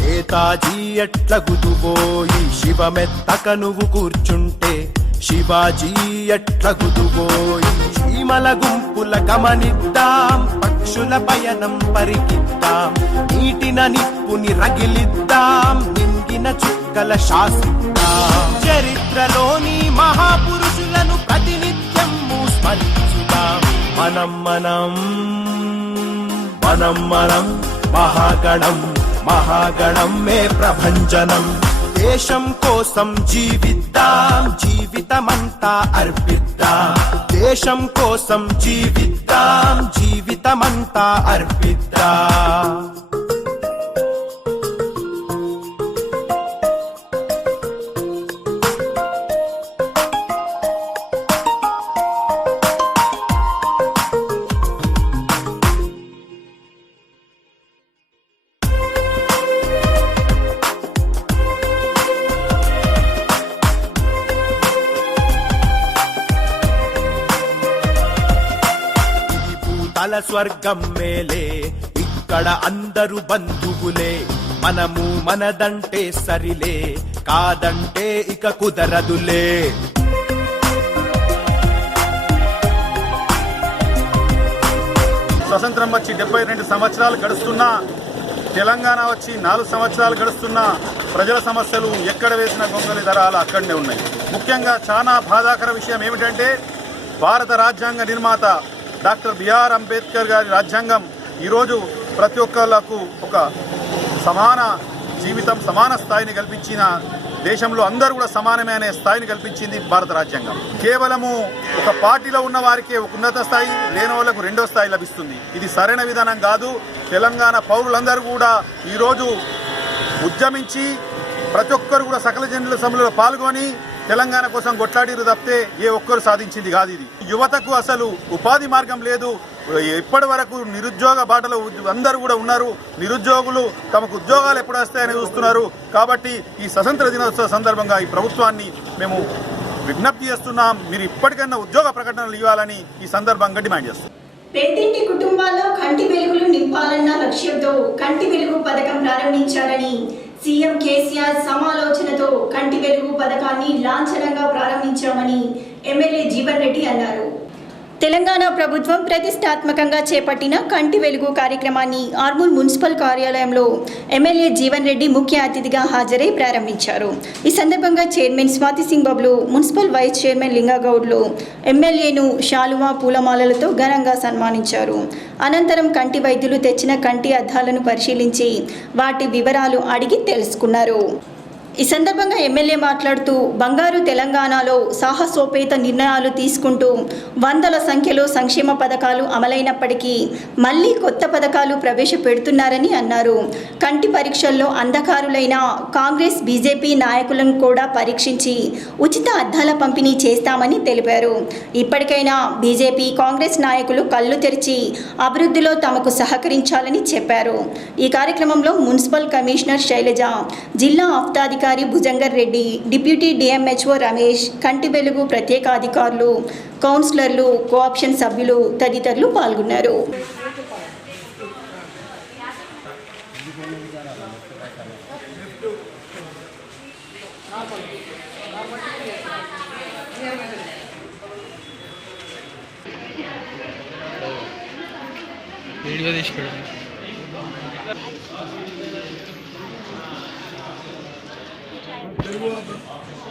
నేతాజీ ఎట్ల గుదుబోయి, శివమెత్తక నువ్వు కూర్చుంటే శివాజీ ఎట్ల గుదుబోయి. చీమల గుంపుల గమనిద్దాం, పక్షుల పయనం పరికిద్దాం, నీటిన నిప్పుని రగిలిద్దాం, నింగిన చుక్కల శాసిద్దాం. చరిత్రలోని మహాపురుషులను ప్రతినిత్యం స్మరించుదాం. మనం మనం మనం మనం మహాగణం మహాగణం మే ప్రభంజనం. దేశం కోసం జీవిద్దాం, జీవితమంతా అర్పిద్దాం. దేశం కోసం జీవిద్దాం, జీవితమంతా అర్పిద్దాం. తల స్వర్గం మేలే, ఇక్కడ అందరూ బంధువులే. మనము మనదంటే సరిలే, కాదంటే ఇక కుదరదులే. స్వతంత్రం వచ్చి 72 సంవత్సరాలు గడుస్తున్నా, తెలంగాణ వచ్చి 4 సంవత్సరాలు గడుస్తున్నా ప్రజల సమస్యలు ఎక్కడ వేసిన గొంగలి ధరాలు అక్కడనే ఉన్నాయి. ముఖ్యంగా చాలా బాధాకర విషయం ఏమిటంటే, భారత రాజ్యాంగ నిర్మాత డాక్టర్ బిఆర్ అంబేద్కర్ గారి రాజ్యాంగం ఈరోజు ప్రతి ఒక్కళ్ళకు ఒక సమాన జీవితం, సమాన స్థాయిని కల్పించిన, దేశంలో అందరూ కూడా సమానమే అనే స్థాయిని కల్పించింది భారత రాజ్యాంగం. కేవలము ఒక పార్టీలో ఉన్న వారికే ఒక ఉన్నత స్థాయి, లేని వాళ్ళకు 2వ స్థాయి లభిస్తుంది. ఇది సరైన విధానం కాదు. తెలంగాణ పౌరులందరూ కూడా ఈరోజు ఉద్యమించి ప్రతి ఒక్కరు కూడా సకల జనుల సభలో పాల్గొని తెలంగాణ కోసం కొట్లాడిరు తప్పితే ఏ ఒక్కరు సాధించింది కాదు ఇది. యువతకు అసలు ఉపాధి మార్గం లేదు. ఇప్పటి వరకు నిరుద్యోగ బాటలో అందరూ కూడా ఉన్నారు. నిరుద్యోగులు తమకు ఉద్యోగాలు ఎప్పుడు వస్తాయని చూస్తున్నారు. కాబట్టి ఈ స్వతంత్ర దినోత్సవ సందర్భంగా ఈ ప్రభుత్వాన్ని మేము విజ్ఞప్తి చేస్తున్నాం. మీరు ఇప్పటికైనా ఉద్యోగ ప్రకటనలు ఇవ్వాలని ఈ సందర్భంగా డిమాండ్ చేస్తున్నాం. పేదింటి కుటుంబాల్లో కంటి వెలుగులు నింపాలన్న లక్ష్యంతో కంటి వెలుగు పథకం ప్రారంభించారని సీఎం కేసీఆర్ సమాలోచనతో కంటి వెలుగు పథకాన్ని లాంఛనంగా ప్రారంభించామని ఎమ్మెల్యే జీవన్ రెడ్డి అన్నారు. తెలంగాణ ప్రభుత్వం ప్రతిష్టాత్మకంగా చేపట్టిన కంటి వెలుగు కార్యక్రమాన్ని ఆర్మూర్ మున్సిపల్ కార్యాలయంలో ఎమ్మెల్యే జీవన్ రెడ్డి ముఖ్య అతిథిగా హాజరై ప్రారంభించారు. ఈ సందర్భంగా chairman Swathi Singh Bablu, municipal vice chairman లింగగౌడ్లు ఎమ్మెల్యేను శాలువా, పూలమాలలతో ఘనంగా సన్మానించారు. అనంతరం కంటి వైద్యులు తెచ్చిన కంటి అద్దాలను పరిశీలించి వాటి వివరాలు అడిగి తెలుసుకున్నారు. ఈ సందర్భంగా ఎమ్మెల్యే మాట్లాడుతూ బంగారు తెలంగాణలో సాహసోపేత నిర్ణయాలు తీసుకుంటూ వందల సంఖ్యలో సంక్షేమ పథకాలు అమలైనప్పటికీ మళ్ళీ కొత్త పథకాలు ప్రవేశపెడుతున్నారని అన్నారు. కంటి పరీక్షల్లో అంధకారులైన కాంగ్రెస్ బీజేపీ నాయకులను కూడా పరీక్షించి ఉచిత అద్దాల పంపిణీ చేస్తామని తెలిపారు. ఇప్పటికైనా బీజేపీ కాంగ్రెస్ నాయకులు కళ్ళు తెరిచి అభివృద్ధిలో తమకు సహకరించాలని చెప్పారు. ఈ కార్యక్రమంలో మున్సిపల్ కమిషనర్ శైలజ, జిల్లా ఆఫ్తాధికారి భుజంగర్ రెడ్డి, డిప్యూటీ డిఎంహెచ్ఓ రమేష్, కంటి వెలుగు ప్రత్యేక అధికారులు, కౌన్సిలర్లు, కోఆప్షన్ సభ్యులు తదితరులు పాల్గొన్నారు.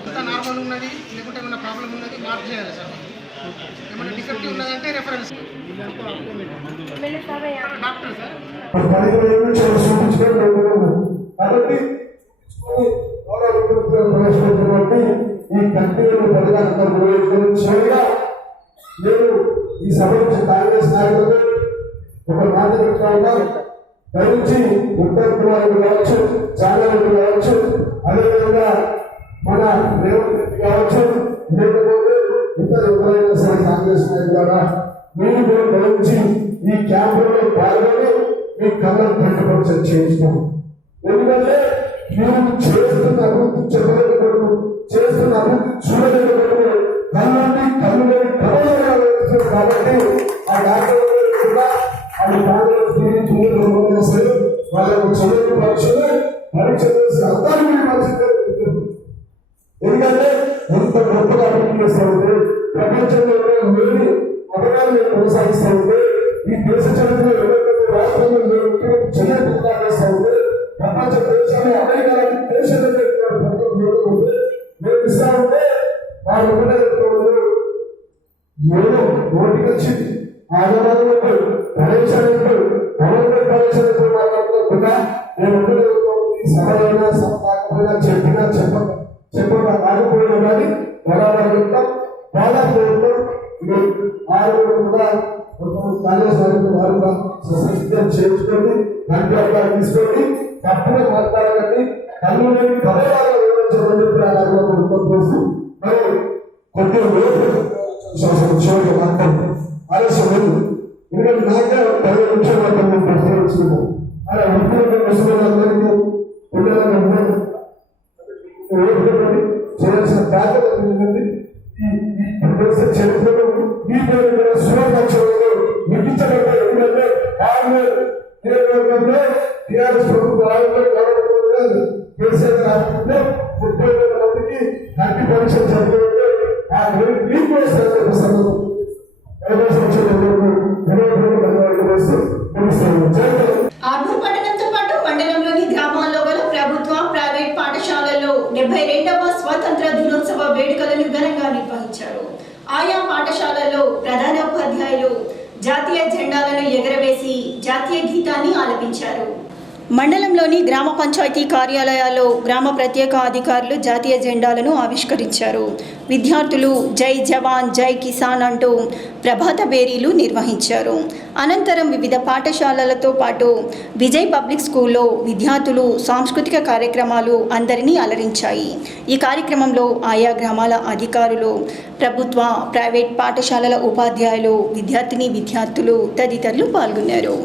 అంతా నార్మల్ ఉన్నది, లేకుంటే ఏమైనా ప్రాబ్లం ఉన్నది మార్క్ చేయాలి సార్. ఏమైనా డిఫెక్టివ్ ఉన్నదంటే రెఫరెన్స్ డాక్టర్ సార్. కాబట్టి ఈ కంపెనీలు నేను ఈ సభ నుంచి కాంగ్రెస్ నాయకులు ఒక మాట పెట్టుకోవడం దయచి ఉత్తర కుమారుడు కావచ్చు, చాలారెడ్డి కావచ్చు, అదేవిధంగా మన రేవంత్ రెడ్డి కావచ్చు, లేకపోతే ఇతర ఎవరైనా సరే కాంగ్రెస్ నాయకులు ద్వారా మీరు కూడా దయచి ఈ క్యాంపులో పాల్గొని మీ కళ్ళను కంటపరిచయం చేయించుకోండి. ఎందుకంటే మీరు చేస్తున్న అభివృద్ధి చెప్పలేకపోవడం, చేస్తున్న అభివృద్ధి చూడలేకపోవడం, కళ్ళు కాబట్టి ఆ డాక్టర్ కూడా అది కాంగ్రెస్ వాళ్ళకు చదువు పరీక్ష చేసి అర్థాన్ని మంచిది. ఎందుకంటే ఎంత గొప్పగా అభివృద్ధి చేస్తూ ఉంటే, ప్రపంచంలో లేని అభివృద్ధిని కొనసాగిస్తూ ఉంటే, ఈ దేశ చరిత్రలో ఎవరికైతే రాష్ట్రంలో చర్యకుండా చేస్తూ ఉంటే, ప్రపంచ దేశాలు అమెరికా దేశాలు మేము ఇస్తా ఉంటే వాళ్ళు కూడా ఏదో ఓటికి వచ్చింది ఆదివారంలో పరీక్షలు పరీక్షలు మాట్లాడుకోకుండా నేను సభైనా కాకపోయినా చెప్పగా ఆగిపోయినా కానీ బలాపడతాం, బాధాపడతాం. ఆరోగ్యం కూడా కాంగ్రెస్ వారు కూడా సశక్తం చేయించుకొని దాంట్లో తీసుకొని తప్పుగా మాట్లాడాలని కళ్ళు లేని పదవాళ్ళు వివరించమని చెప్పి ఆరోగ్యం మరి కొద్దిగా మాట్లాడుతాం ఆలస్యం లేదు. ఎందుకంటే నాకే 10 నిమిషాలు మాత్రం ప్రశ్నించుకున్నాను. అలా ముస్లింలందరికీ పిల్లలందరూ చేయాల్సిన బాధ్యత ఉంది. ఈ చరిత్రలో ఈ పేరు శుభాకాంక్షలు ముగించబడ్డాయి. ఎందుకంటే టీఆర్ఎస్ ప్రభుత్వం కేసీఆర్ రాష్ట్రంలో 30,000 మందికి కంటి పరీక్షలు జరిగితే ఆ మీకు ఆర్మూర్ పట్టణంతో పాటు మండలంలోని గ్రామాల్లో గల ప్రభుత్వ, ప్రైవేట్ పాఠశాలల్లో 72వ స్వాతంత్ర దినోత్సవ వేడుకలను ఘనంగా నిర్వహించారు. ఆయా పాఠశాలల్లో ప్రధానోపాధ్యాయులు జాతీయ జెండాలను ఎగరవేసి జాతీయ గీతాన్ని ఆలపించారు. మండలంలోని గ్రామ పంచాయతీ కార్యాలయాల్లో గ్రామ ప్రత్యేక అధికారులు జాతీయ జెండాలను ఆవిష్కరించారు. విద్యార్థులు జై జవాన్ జై కిసాన్ అంటూ ప్రభాత బేరీలు నిర్వహించారు. అనంతరం వివిధ పాఠశాలలతో పాటు విజయ్ పబ్లిక్ స్కూల్లో విద్యార్థులు సాంస్కృతిక కార్యక్రమాలు అందరినీ అలరించాయి. ఈ కార్యక్రమంలో ఆయా గ్రామాల అధికారులు, ప్రభుత్వ, ప్రైవేట్ పాఠశాలల ఉపాధ్యాయులు, విద్యార్థులు తదితరులు పాల్గొన్నారు.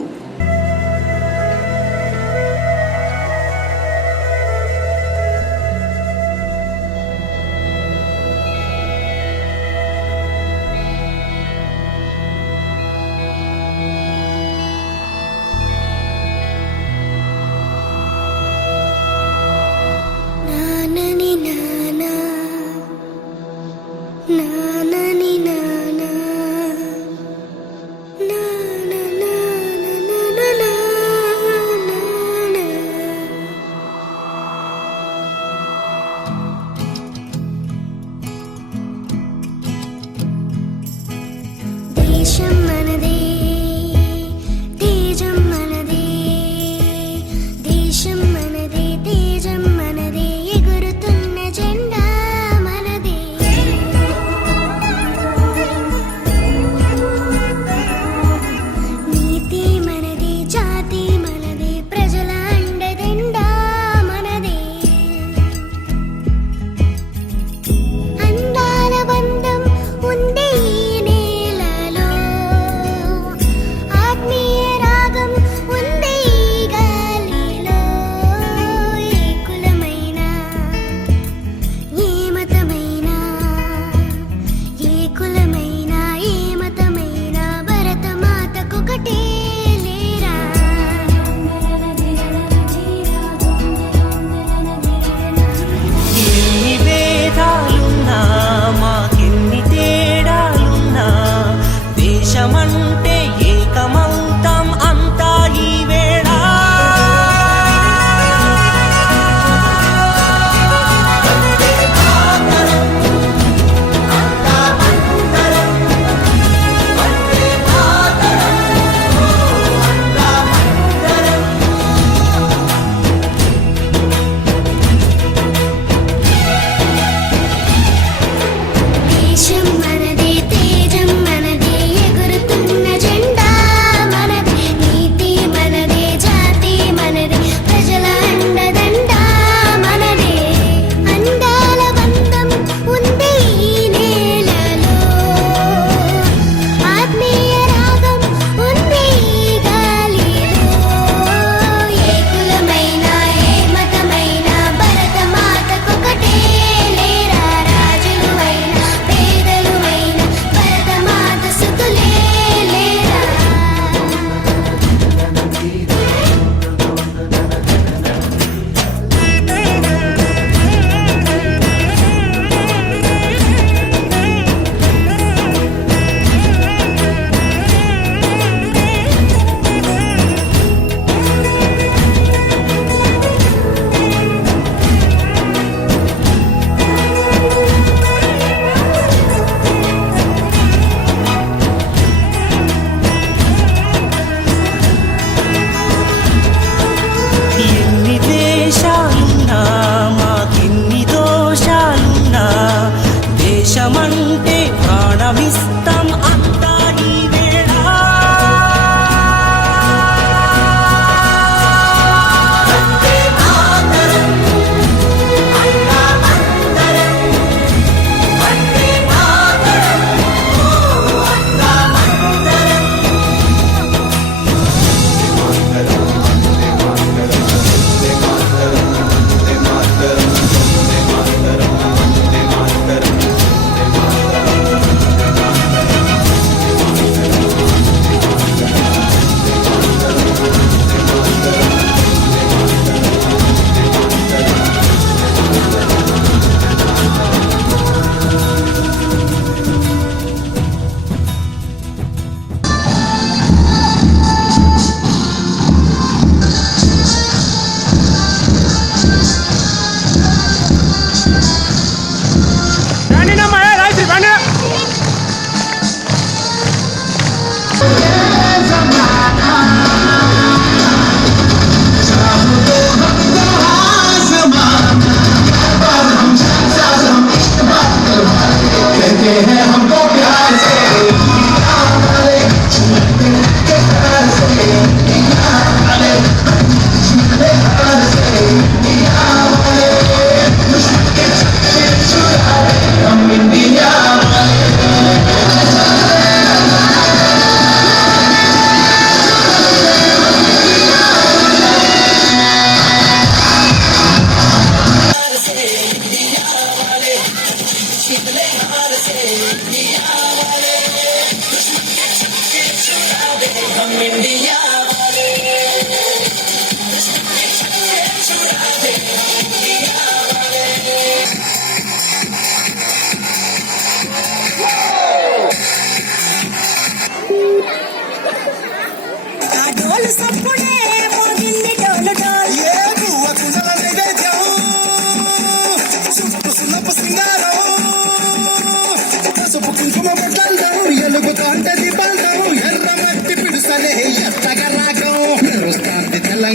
na na na na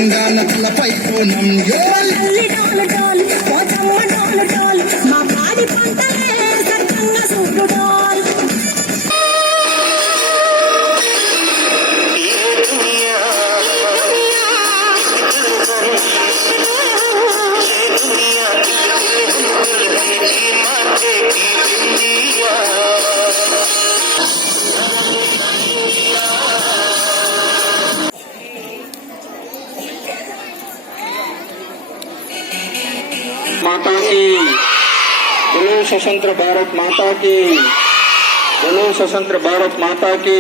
Telangana తలపై కోణం మా పాడి పంటలే సత్యంగా చూడుడాల్ माता की बोलो स्वतंत्र भारत माता की बोलो स्वतंत्र भारत माता की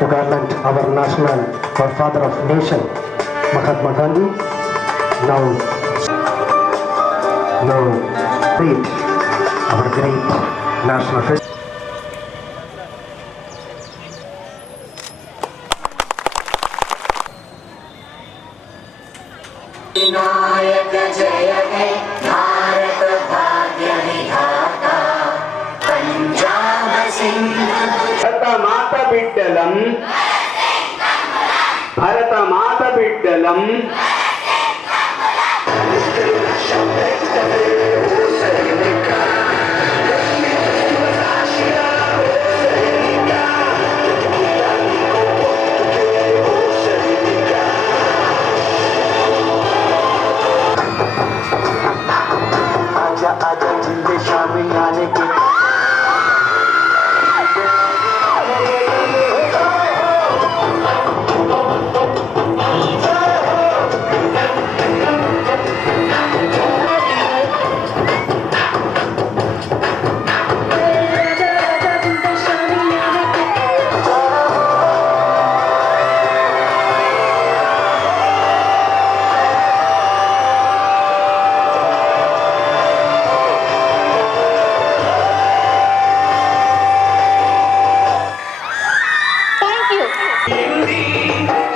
To government, our national, our father of nation, Mahatma Gandhi, now great, our great national festival. Vinayak जय हे भारत भाग्य विधाता पंजाब सिंध భరత మాత బిడ్డలం భరత మాత బిడ్డలం आजा आजा जिंदे शामिल आने के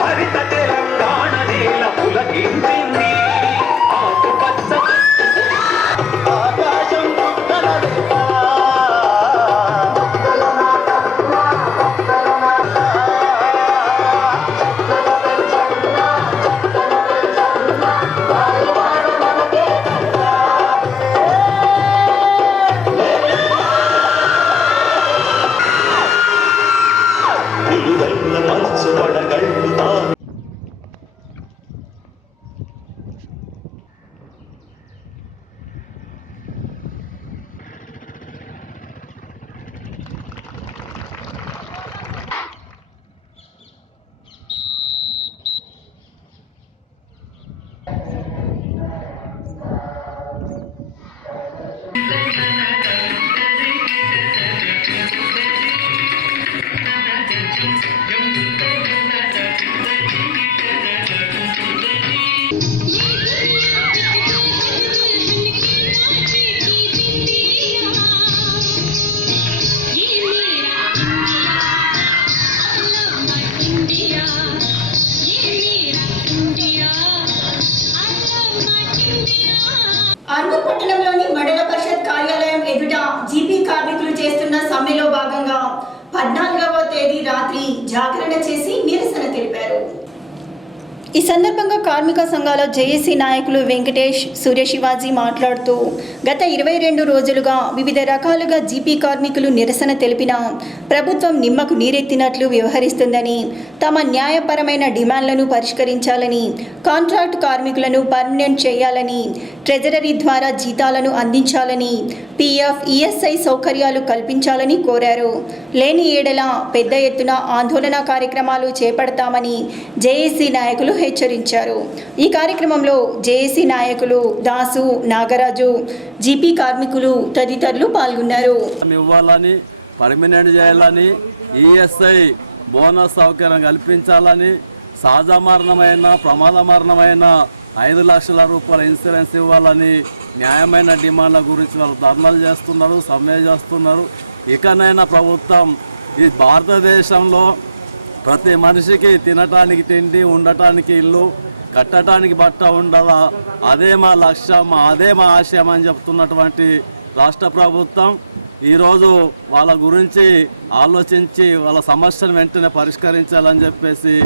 హరిత తెలంగాణ నేల పులకించింది ఆకుపచ్చ ఆకాశం గుట్టల ఆర్మూర్ పట్టణంలోని మండల పరిషత్ కార్యాలయం ఎదుట జీపీ కార్మికులు చేస్తున్న సమ్మెలో భాగంగా 14వ తేదీ రాత్రి జాగరణ చేసి నిరసన తెలిపారు. ఈ సందర్భంగా కార్మిక సంఘాల జేఏసీ నాయకులు వెంకటేష్, సూర్యశివాజీ మాట్లాడుతూ గత 22 రోజులుగా వివిధ రకాలుగా జీపీ కార్మికులు నిరసన తెలిపినా ప్రభుత్వం నిమ్మకు నీరెత్తినట్లు వ్యవహరిస్తుందని, తమ న్యాయపరమైన డిమాండ్లను పరిష్కరించాలని, కాంట్రాక్ట్ కార్మికులను పర్మనెంట్ చేయాలని, ట్రెజరీ ద్వారా జీతాలను అందించాలని, పీఎఫ్, ఈఎస్ఐ సౌకర్యాలు కల్పించాలని కోరారు. లేని ఏడల పెద్ద ఎత్తున ఆందోళన కార్యక్రమాలు చేపడతామని జేఏసీ నాయకులు హెచ్చరించారు. ఈ కార్యక్రమంలో జేఏసీ నాయకులు దాసు, నాగరాజు, జీపీ కార్మికులు తదితరులు పాల్గొన్నారు. ఇవ్వాలని, పర్మనెంట్ చేయాలని, ఈఎస్ఐ బోనస్ సౌకర్యం కల్పించాలని, సహజ మరణమైన, ప్రమాద మరణమైన 5 లక్షల రూపాయల ఇన్సూరెన్స్ ఇవ్వాలని న్యాయమైన డిమాండ్ల గురించి వాళ్ళు ధర్నాలు చేస్తున్నారు, సమ్మె చేస్తున్నారు. ఇకనైనా ప్రభుత్వం ఈ భారతదేశంలో ప్రతి మనిషికి తినటానికి తిండి, ఉండటానికి ఇల్లు, కట్టడానికి బట్ట ఉండాలా, అదే మా లక్ష్యం, అదే మా ఆశయం అని చెప్తున్నటువంటి రాష్ట్ర ప్రభుత్వం ఈరోజు వాళ్ళ గురించి ఆలోచించి వాళ్ళ సమస్యను వెంటనే పరిష్కరించాలని చెప్పేసి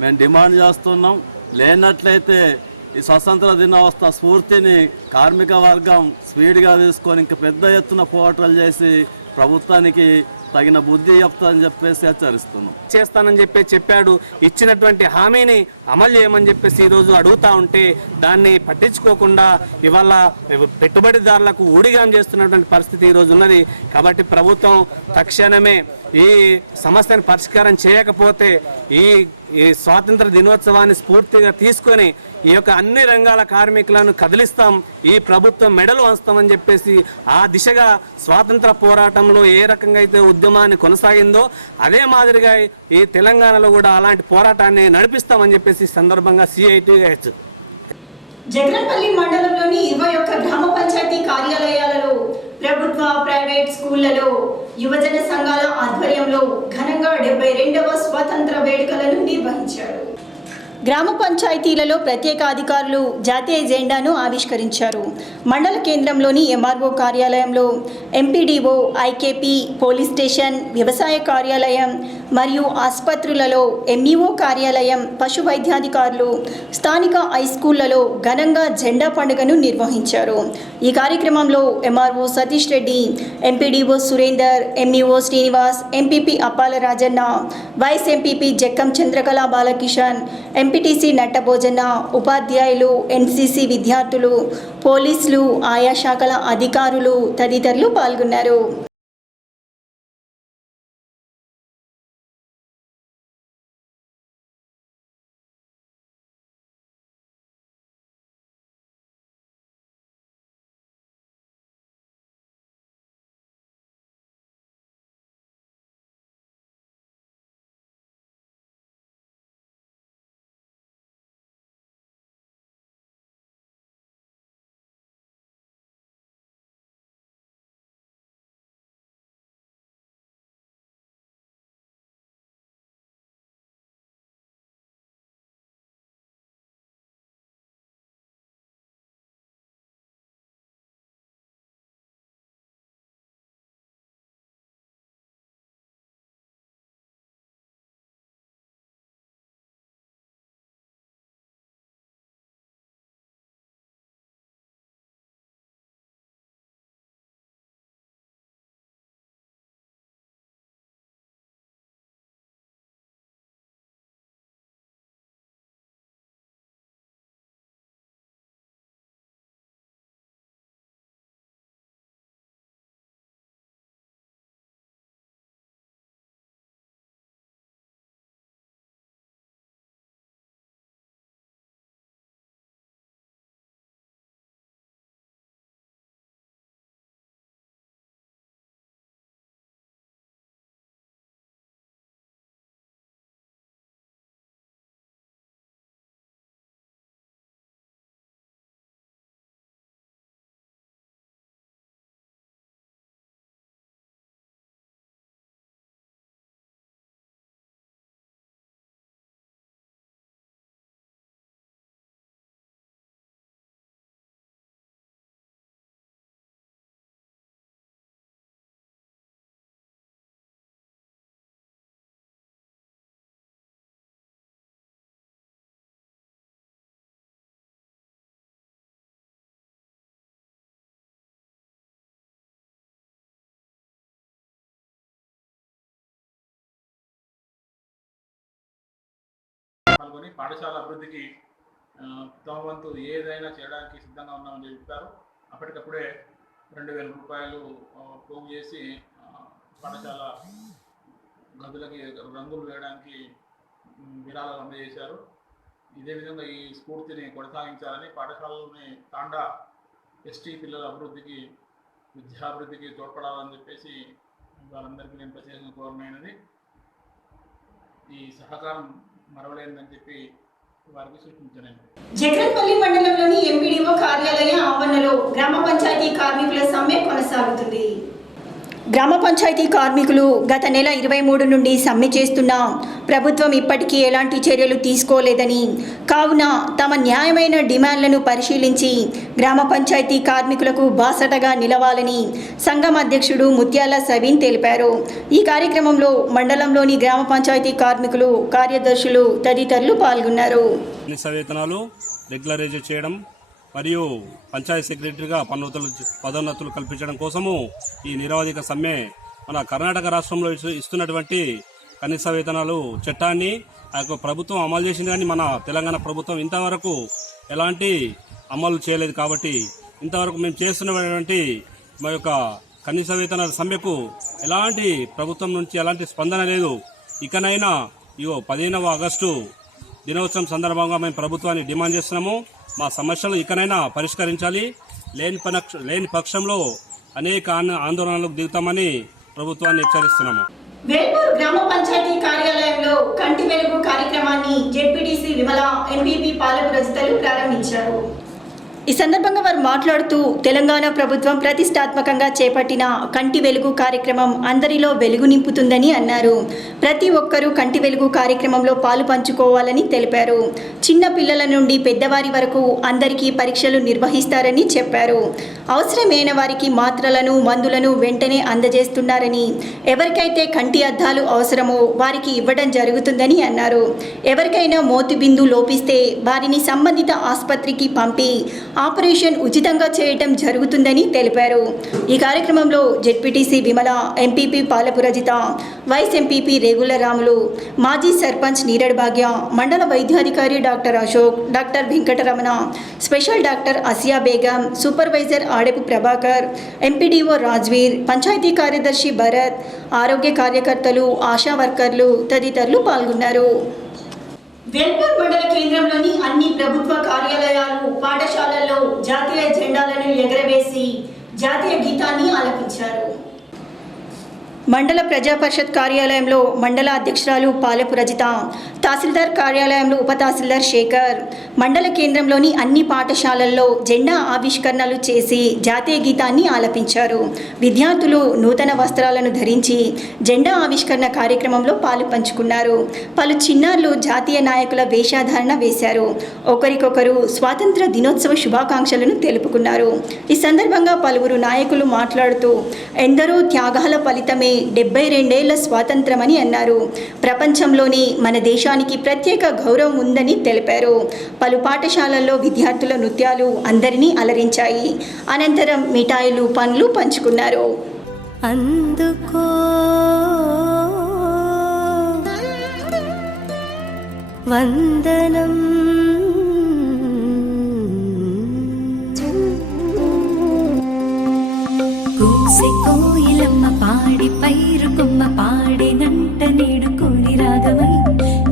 మేము డిమాండ్ చేస్తున్నాం. లేనట్లయితే ఈ స్వతంత్ర దినోత్సవ స్ఫూర్తిని కార్మిక వర్గం స్పీడ్గా తీసుకొని ఇంకా పెద్ద ఎత్తున పోరాటాలు చేసి ప్రభుత్వానికి తగిన బుద్ధి చెప్తానని చెప్పేసి హెచ్చరిస్తున్నాం. చేస్తానని చెప్పాడు. ఇచ్చినటువంటి హామీని అమలు చేయమని చెప్పేసి ఈరోజు అడుగుతా ఉంటే దాన్ని పట్టించుకోకుండా ఇవాళ పెట్టుబడిదారులకు ఊడిగాం చేస్తున్నటువంటి పరిస్థితి ఈరోజు ఉన్నది. కాబట్టి ప్రభుత్వం తక్షణమే ఈ సమస్యను పరిష్కారం చేయకపోతే ఈ స్వాతంత్ర దినోత్సవాన్ని స్ఫూర్తిగా తీసుకొని ఈ యొక్క అన్ని రంగాల కార్మికులను కదిలిస్తాం, ఈ ప్రభుత్వం మెడలు వంచుతామని చెప్పేసి ఆ దిశగా స్వాతంత్ర పోరాటంలో ఏ రకంగా అయితే ఉద్యమాన్ని కొనసాగిందో అదే మాదిరిగా ఈ తెలంగాణలో కూడా అలాంటి పోరాటాన్ని నడిపిస్తామని చెప్పేసి సందర్భంగా CITH జగన్పల్లి మండలంలోని 21 గ్రామ పంచాయతీ కార్యాలయాలలో ప్రభుత్వ, ప్రైవేట్ స్కూళ్లలో యువజన సంఘాల ఆధ్వర్యంలో ఘనంగా 72వ స్వాతంత్ర వేడుకలను నిర్వహించారు. గ్రామ పంచాయతీలలో ప్రత్యేక అధికారులు జాతీయ జెండాను ఆవిష్కరించారు. మండల కేంద్రంలోని MRO కార్యాలయంలో MPDO, IKP, పోలీస్ స్టేషన్, వ్యవసాయ కార్యాలయం మరియు ఆసుపత్రులలో MEO కార్యాలయం, పశు వైద్యాధికారులు, స్థానిక హైస్కూళ్లలో ఘనంగా జెండా పండుగను నిర్వహించారు. ఈ కార్యక్రమంలో MRO Satish Reddy, MPDO Surender, MEO Srinivas, MPP Appala Rajanna, vice MPP Jakkam Chandrakala Balakishan, MPTC Nattabhojana, ఉపాధ్యాయులు, NCC విద్యార్థులు, పోలీసులు, ఆయా శాఖల అధికారులు తదితరులు పాల్గొన్నారు. పాల్గొని పాఠశాల అభివృద్ధికి తమ వంతు ఏదైనా చేయడానికి సిద్ధంగా ఉన్నామని చెప్పారు. అప్పటికప్పుడే 2000 రూపాయలు పోగు చేసి పాఠశాల గదులకి రంగులు వేయడానికి విరాళాలు అందజేశారు. ఇదే విధంగా ఈ స్ఫూర్తిని కొనసాగించాలని పాఠశాలలోని తాండా ఎస్టీ పిల్లల అభివృద్ధికి, విద్యాభివృద్ధికి తోడ్పడాలని చెప్పేసి వాళ్ళందరికీ నేను ప్రత్యేకంగా కోరమైనది. ఈ సహకారం మరవలేదని చెప్పి జగన్పల్లి మండలంలోని ఎంపీడీఓ కార్యాలయ ఆవరణలో గ్రామ పంచాయతీ కార్మికుల సమ్మె కొనసాగుతుంది. గ్రామ పంచాయతీ కార్మికులు గత నెల 23 నుండి సమ్మె చేస్తున్నా ప్రభుత్వం ఇప్పటికీ ఎలాంటి చర్యలు తీసుకోలేదని, కావున తమ న్యాయమైన డిమాండ్లను పరిశీలించి గ్రామ పంచాయతీ కార్మికులకు బాసటగా నిలవాలని సంఘం అధ్యక్షుడు ముత్యాల సవీన్ తెలిపారు. ఈ కార్యక్రమంలో మండలంలోని గ్రామ పంచాయతీ కార్మికులు, కార్యదర్శులు తదితరులు పాల్గొన్నారు. వేతనాలు రెగ్యులరైజ్ చేయడం మరియు పంచాయతీ సెక్రటరీగా పదోన్నతులు కల్పించడం కోసము ఈ నిరవధిక సమ్మె మన కర్ణాటక రాష్ట్రంలో ఇస్తున్నటువంటి కనీస వేతనాలు చట్టాన్ని ఆ యొక్క ప్రభుత్వం అమలు చేసింది, కానీ మన తెలంగాణ ప్రభుత్వం ఇంతవరకు ఎలాంటి అమలు చేయలేదు. కాబట్టి ఇంతవరకు మేము చేస్తున్నటువంటి మా యొక్క కనీస వేతనాల సమ్మెకు ఎలాంటి ప్రభుత్వం నుంచి ఎలాంటి స్పందన లేదు. ఇకనైనా 15వ ఆగస్టు దినోత్సవం సందర్భంగా మేము ప్రభుత్వాన్ని డిమాండ్ చేస్తున్నాము. మా సమస్యలు ఇకనైనా పరిష్కరించాలి. లేని పక్షంలో అనేక ఆందోళనలకు దిగుతామని ప్రభుత్వాన్ని హెచ్చరిస్తున్నాము. వేల్పూర్ గ్రామ పంచాయతీ కార్యాలయంలో కంటి వెలుగు కార్యక్రమాన్ని జెడ్పీటీసీ విమల, ఎంపీపీ పాలపు రజితలు ప్రారంభించారు. ఈ సందర్భంగా వారు మాట్లాడుతూ తెలంగాణ ప్రభుత్వం ప్రతిష్టాత్మకంగా చేపట్టిన కంటి వెలుగు కార్యక్రమం అందరిలో వెలుగు నింపుతుందని అన్నారు. ప్రతి ఒక్కరూ కంటి వెలుగు కార్యక్రమంలో పాలు పంచుకోవాలని తెలిపారు. చిన్న పిల్లల నుండి పెద్దవారి వరకు అందరికీ పరీక్షలు నిర్వహిస్తారని చెప్పారు. అవసరమైన వారికి మాత్రలను, మందులను వెంటనే అందజేస్తున్నారని, ఎవరికైతే కంటి అద్దాలు అవసరమో వారికి ఇవ్వడం జరుగుతుందని అన్నారు. ఎవరికైనా మోతిబిందు లోపిస్తే వారిని సంబంధిత ఆసుపత్రికి పంపి ఆపరేషన్ ఉచితంగా చేయటం జరుగుతుందని తెలిపారు. ఈ కార్యక్రమంలో ZPTC Vimala, MPP Palapu Rajitha, vice MPP Regula Ramulu, మాజీ సర్పంచ్ నీరడ్ భాగ్య, మండల వైద్యాధికారి doctor Ashok, doctor Venkataramana, special doctor Asiya Begum, supervisor Adepu Prabhakar, MPDO Rajveer, panchayat కార్యదర్శి భరత్, ఆరోగ్య కార్యకర్తలు, ఆశా వర్కర్లు తదితరులు పాల్గొన్నారు. వేల్పూర్ మండల కేంద్రంలోని అన్ని ప్రభుత్వ కార్యాలయాలు, పాఠశాలల్లో జాతీయ జెండాలను ఎగరవేసి జాతీయ గీతాన్ని ఆలపించారు. మండల ప్రజా పరిషత్ కార్యాలయంలో మండల అధ్యక్షురాలు పాలపు రజిత, తహసీల్దార్ కార్యాలయంలో ఉప తహసీల్దార్ శేఖర్, మండల కేంద్రంలోని అన్ని పాఠశాలల్లో జెండా ఆవిష్కరణలు చేసి జాతీయ గీతాన్ని ఆలపించారు. విద్యార్థులు నూతన వస్త్రాలను ధరించి జెండా ఆవిష్కరణ కార్యక్రమంలో పాలు పంచుకున్నారు. పలు చిన్నారులు జాతీయ నాయకుల వేషధారణ వేశారు. ఒకరికొకరు స్వాతంత్ర దినోత్సవ శుభాకాంక్షలను తెలుపుకున్నారు. ఈ సందర్భంగా పలువురు నాయకులు మాట్లాడుతూ ఎందరో త్యాగాల ఫలితమే 72 ఏళ్ల స్వాతంత్రమని అన్నారు. ప్రపంచంలోని మన దేశానికి ప్రత్యేక గౌరవం ఉందని తెలిపారు. పలు పాఠశాలల్లో విద్యార్థుల నృత్యాలు అందరినీ అలరించాయి. అనంతరం మిఠాయిలు, పండ్లు పంచుకున్నారు. అందుకో వందనం, కోయిలమ్మ పాడి పైరుకొమ్మ పాడినంట నేడుకొని రాగమై,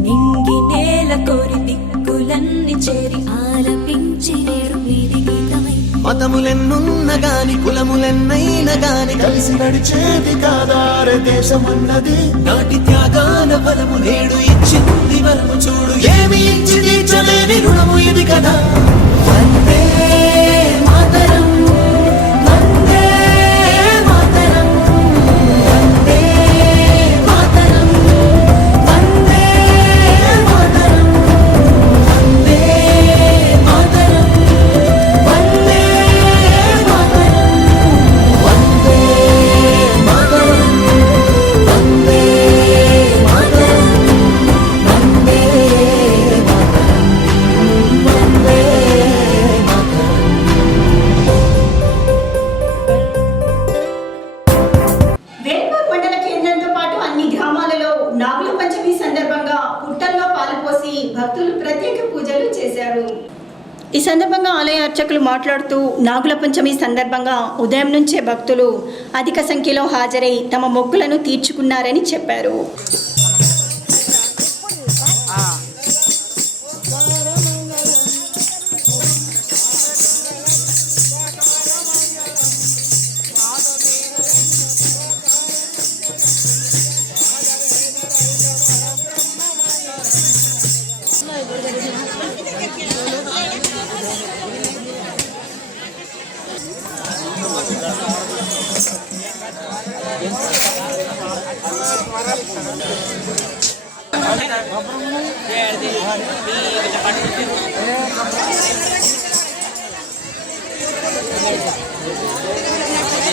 నింగి నేల కోరి దిక్కులన్నీ చేరి ఆలపించి నేడు వీధి గీతమై. మతములెన్నున్న గాని కులములెన్నైన గాని కలిసి నడిచేది కాదారే దేశమన్నది. నాటి త్యాగాల బలము నేడు ఇచ్చింది వరము చూడు, ఏమి ఇచ్చి తీర్చలేని రుణము ఇది కదా. వందే మాతరం, వందే మాతరం, వందే మాతరం, వందే మాతరం, వందే మాతరం, వందే మాతరం, వందే మాతరం, వందే మాతరం, వందే మాతరం, వందే వేల్పూర్ మండల కేంద్రంతో పాటు అన్ని గ్రామాలలో నాగుల పంచమి సందర్భంగా పుట్టల్లో పాలు పోసి భక్తులు ప్రత్యేక పూజలు చేశారు. ఈ సందర్భంగా ఆలయ అర్చకులు మాట్లాడుతూ నాగుల పంచమి సందర్భంగా ఉదయం నుంచే భక్తులు అధిక సంఖ్యలో హాజరై తమ మొక్కులను తీర్చుకున్నారని చెప్పారు.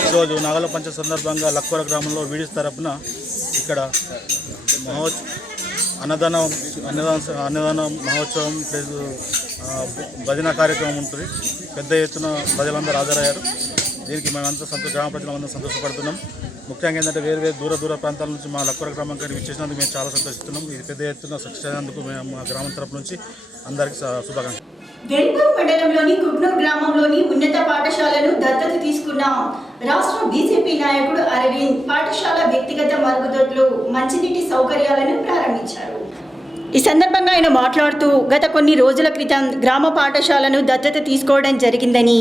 ఈరోజు నాగల పంచ సందర్భంగా లక్వర గ్రామంలో వీడిస్ తరపున ఇక్కడ అన్నదాన మహోత్సవం ప్లస్ భజన కార్యక్రమం ఉంటుంది. పెద్ద ఎత్తున ప్రజలందరూ హాజరయ్యారు. దీనికి మేమంతా గ్రామ ప్రజలందరూ సంతోషపడుతున్నాం. ముఖ్యంగా ఏంటంటే వేరు దూర ప్రాంతాల నుంచి మా లక్వర గ్రామం కాడికి విచ్చేసినందుకు మేము చాలా సంతోషిస్తున్నాం. ఇది పెద్ద ఎత్తున సక్సెస్ అయినందుకు మేము మా గ్రామం తరపు నుంచి అందరికీ శుభాకాంక్షలు. వెల్పూర్ మండలంలోని కుగ్నూర్ గ్రామంలోని ఉన్నత పాఠశాలను దత్తత తీసుకున్న రాష్ట్ర బీజేపీ నాయకుడు అరవింద్ పాఠశాల వ్యక్తిగత మరుగుదొడ్లు మంచినీటి సౌకర్యాలను ప్రారంభించారు. ఈ సందర్భంగా ఆయన మాట్లాడుతూ గత కొన్ని రోజుల క్రితం గ్రామ పాఠశాలను దత్తత తీసుకోవడం జరిగిందని,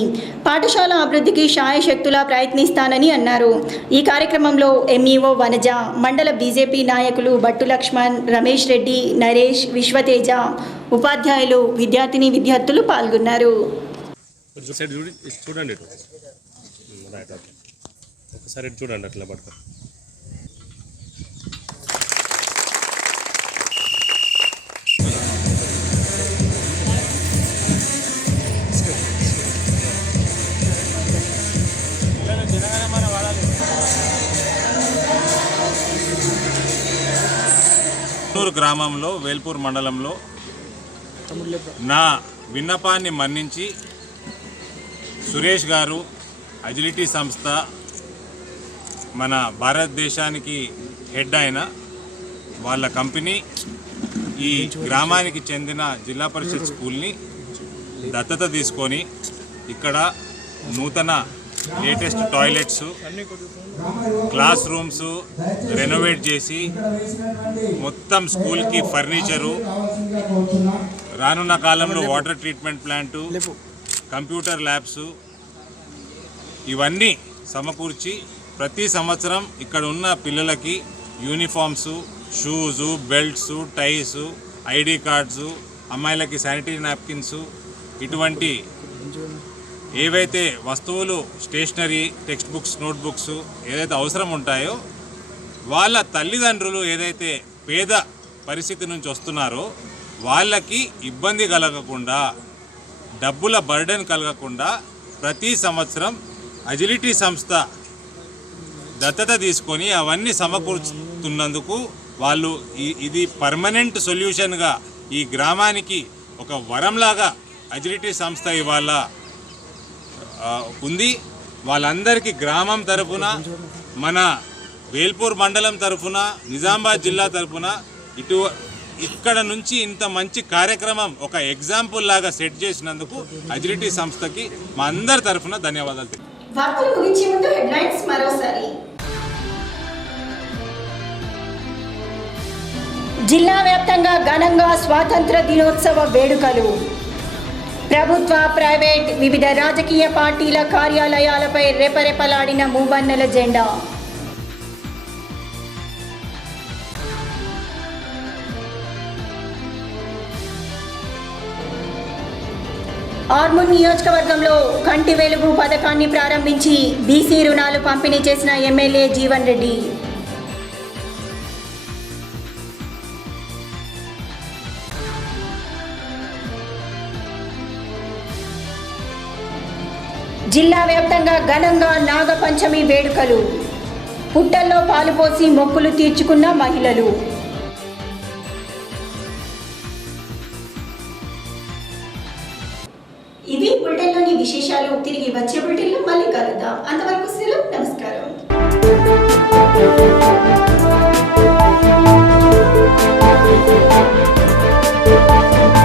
పాఠశాల అభివృద్ధికి శాయశక్తులా ప్రయత్నిస్తానని అన్నారు. ఈ కార్యక్రమంలో ఎంఈఓ వనజ, మండల బీజేపీ నాయకులు బట్టు లక్ష్మణ్, రమేష్ రెడ్డి, నరేష్, విశ్వతేజ, ఉపాధ్యాయులు, విద్యార్థులు పాల్గొన్నారు. చూడండి ఒకసారి చూడండి అట్లా పట్టుకో. గ్రామంలో వేల్పూర్ మండలంలో నా విన్నపాన్ని మన్నించి సురేష్ గారు అజిలిటీ సంస్థ మన భారతదేశానికి హెడ్ అయిన వాళ్ళ కంపెనీ ఈ గ్రామానికి చెందిన జిల్లా పరిషత్ స్కూల్ని దత్తత తీసుకొని ఇక్కడ నూతన latest toilets, class rooms renovate చేసి మొత్తం స్కూల్కి ఫర్నిచరు, రానున్న కాలంలో water treatment plant, computer labs ఇవన్నీ సమకూర్చి ప్రతి సంవత్సరం ఇక్కడ ఉన్న పిల్లలకి uniforms, shoes, belts, టైస్, ID cards, అమ్మాయిలకి శానిటరీ నాప్కిన్స్, ఇటువంటి ఏవైతే వస్తువులు స్టేషనరీ, టెక్స్ట్ బుక్స్, నోట్బుక్స్ ఏదైతే అవసరం ఉంటాయో వాళ్ళ తల్లిదండ్రులు ఏదైతే పేద పరిస్థితి నుంచి వస్తున్నారో వాళ్ళకి ఇబ్బంది కలగకుండా, డబ్బుల బర్డెన్ కలగకుండా ప్రతి సంవత్సరం అజిలిటీ సంస్థ దత్తత తీసుకొని అవన్నీ సమకూర్చుతున్నందుకు వాళ్ళు ఇది పర్మనెంట్ సొల్యూషన్గా ఈ గ్రామానికి ఒక వరంలాగా అజిలిటీ సంస్థ ఇవాళ ఉంది. వాళ్ళందరికీ గ్రామం తరఫున, మన వేల్పూర్ మండలం తరఫున, నిజామాబాద్ జిల్లా తరఫున ఇక్కడ నుంచి ఇంత మంచి కార్యక్రమం ఒక ఎగ్జాంపుల్ లాగా సెట్ చేసినందుకు అజిలిటీ సంస్థకి మా అందరి తరఫున ధన్యవాదాలు. వార్తలు ముగించే ముందు హెడ్లైన్స్ మరోసారి. జిల్లా వ్యాప్తంగా ఘనంగా స్వాతంత్ర దినోత్సవ వేడుకలు. ప్రభుత్వ, ప్రైవేట్, వివిధ రాజకీయ పార్టీల కార్యాలయాలపై రెపరెపలాడిన మూవన్నెల జెండా. ఆర్మూర్ నియోజకవర్గంలో కంటి వెలుగు పథకాన్ని ప్రారంభించి బీసీ రుణాలు పంపిణీ చేసిన ఎమ్మెల్యే జీవన్ రెడ్డి. జిల్లా వ్యాప్తంగా ఘనంగా నాగపంచమి వేడుకలు. పుట్టల్లో పాలు పోసి మొక్కులు తీర్చుకున్న మహిళలు. ఇవి బులెటిన్లోని విశేషాలు. తిరిగి వచ్చే బులెటిన్లో మళ్ళీ కలుద్దాం. అంతవరకు సెలవు. నమస్కారం.